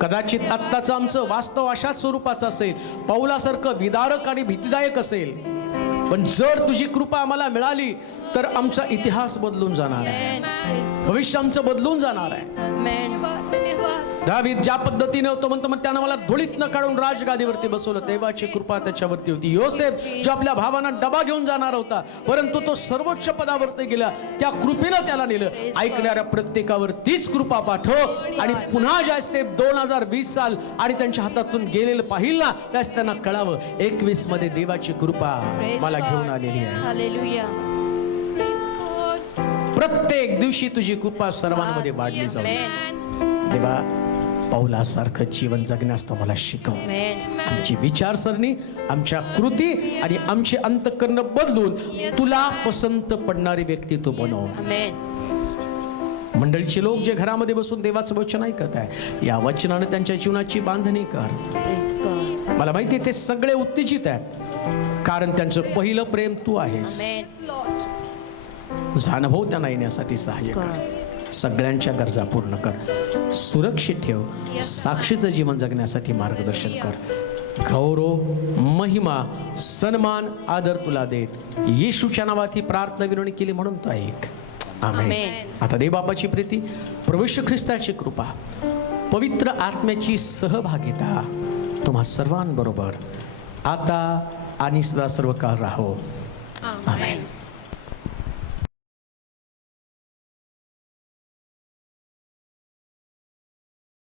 कदाचित आत्ताचं आमचं वास्तव अशाच स्वरूपाचं असेल, पौलासारखं विदारक आणि भीतीदायक असेल, पण जर तुझी कृपा आम्हाला मिळाली तर आमचा इतिहास बदलून जाणार आहे, भविष्य आमचं बदलून जाणार आहे. दावीद ज्या पद्धतीने होतो म्हणतो, मग त्यानं मला धुळीतनं काढून राजगादीवरती बसवलं, देवाची कृपा त्याच्यावरती होती. योसेफ जो आपल्या भावांना डबा घेऊन जाणार होता, परंतु तो सर्वोच्च पदावरती गेला, त्या कृपेनं त्याला नेलं. ऐकणाऱ्या प्रत्येकावर तीच कृपा पाठव आणि पुन्हा ज्यास ते 2020 साल आणि त्यांच्या हातातून गेलेलं पाहिल ना, त्यास त्यांना कळावं 21 मध्ये देवाची कृपा मला घेऊन आलेली आहे. प्रत्येक दिवशी तुझी कृपा सर्वांमध्ये वाढली जाऊ. देवा, पौलासारखं जीवन जगण्यास तो मला शिकव. आमची विचारसरणी, आमच्या कृती आणि आमचे अंतःकरण बदलून तुला पसंत पडणारी व्यक्ती तू बनव. मंडळीचे लोक जे घरामध्ये बसून देवाचं वचन ऐकत आहे, या वचनाने त्यांच्या जीवनाची बांधणी कर. मला माहिती ते सगळे उत्तेजित आहेत, कारण त्यांचं पहिलं प्रेम तू आहेस. तुझा अनुभव त्यांना येण्यासाठी सहाय्य कर. सगळ्यांच्या गरजा पूर्ण कर, सुरक्षित ठेव, साक्षीचं जीवन जगण्यासाठी मार्गदर्शन कर. गौरव, महिमा, सन्मान, आदर तुला देत येशूच्या नावात ही प्रार्थना विनवणी केली म्हणून तो ऐक. आमेन. आता देवबापाची प्रीती, प्रभू येशू ख्रिस्ताची कृपा, पवित्र आत्म्याची सहभागिता तुम्हा सर्वांबरोबर आता आणि सदा सर्व काळ राहो. आमेन.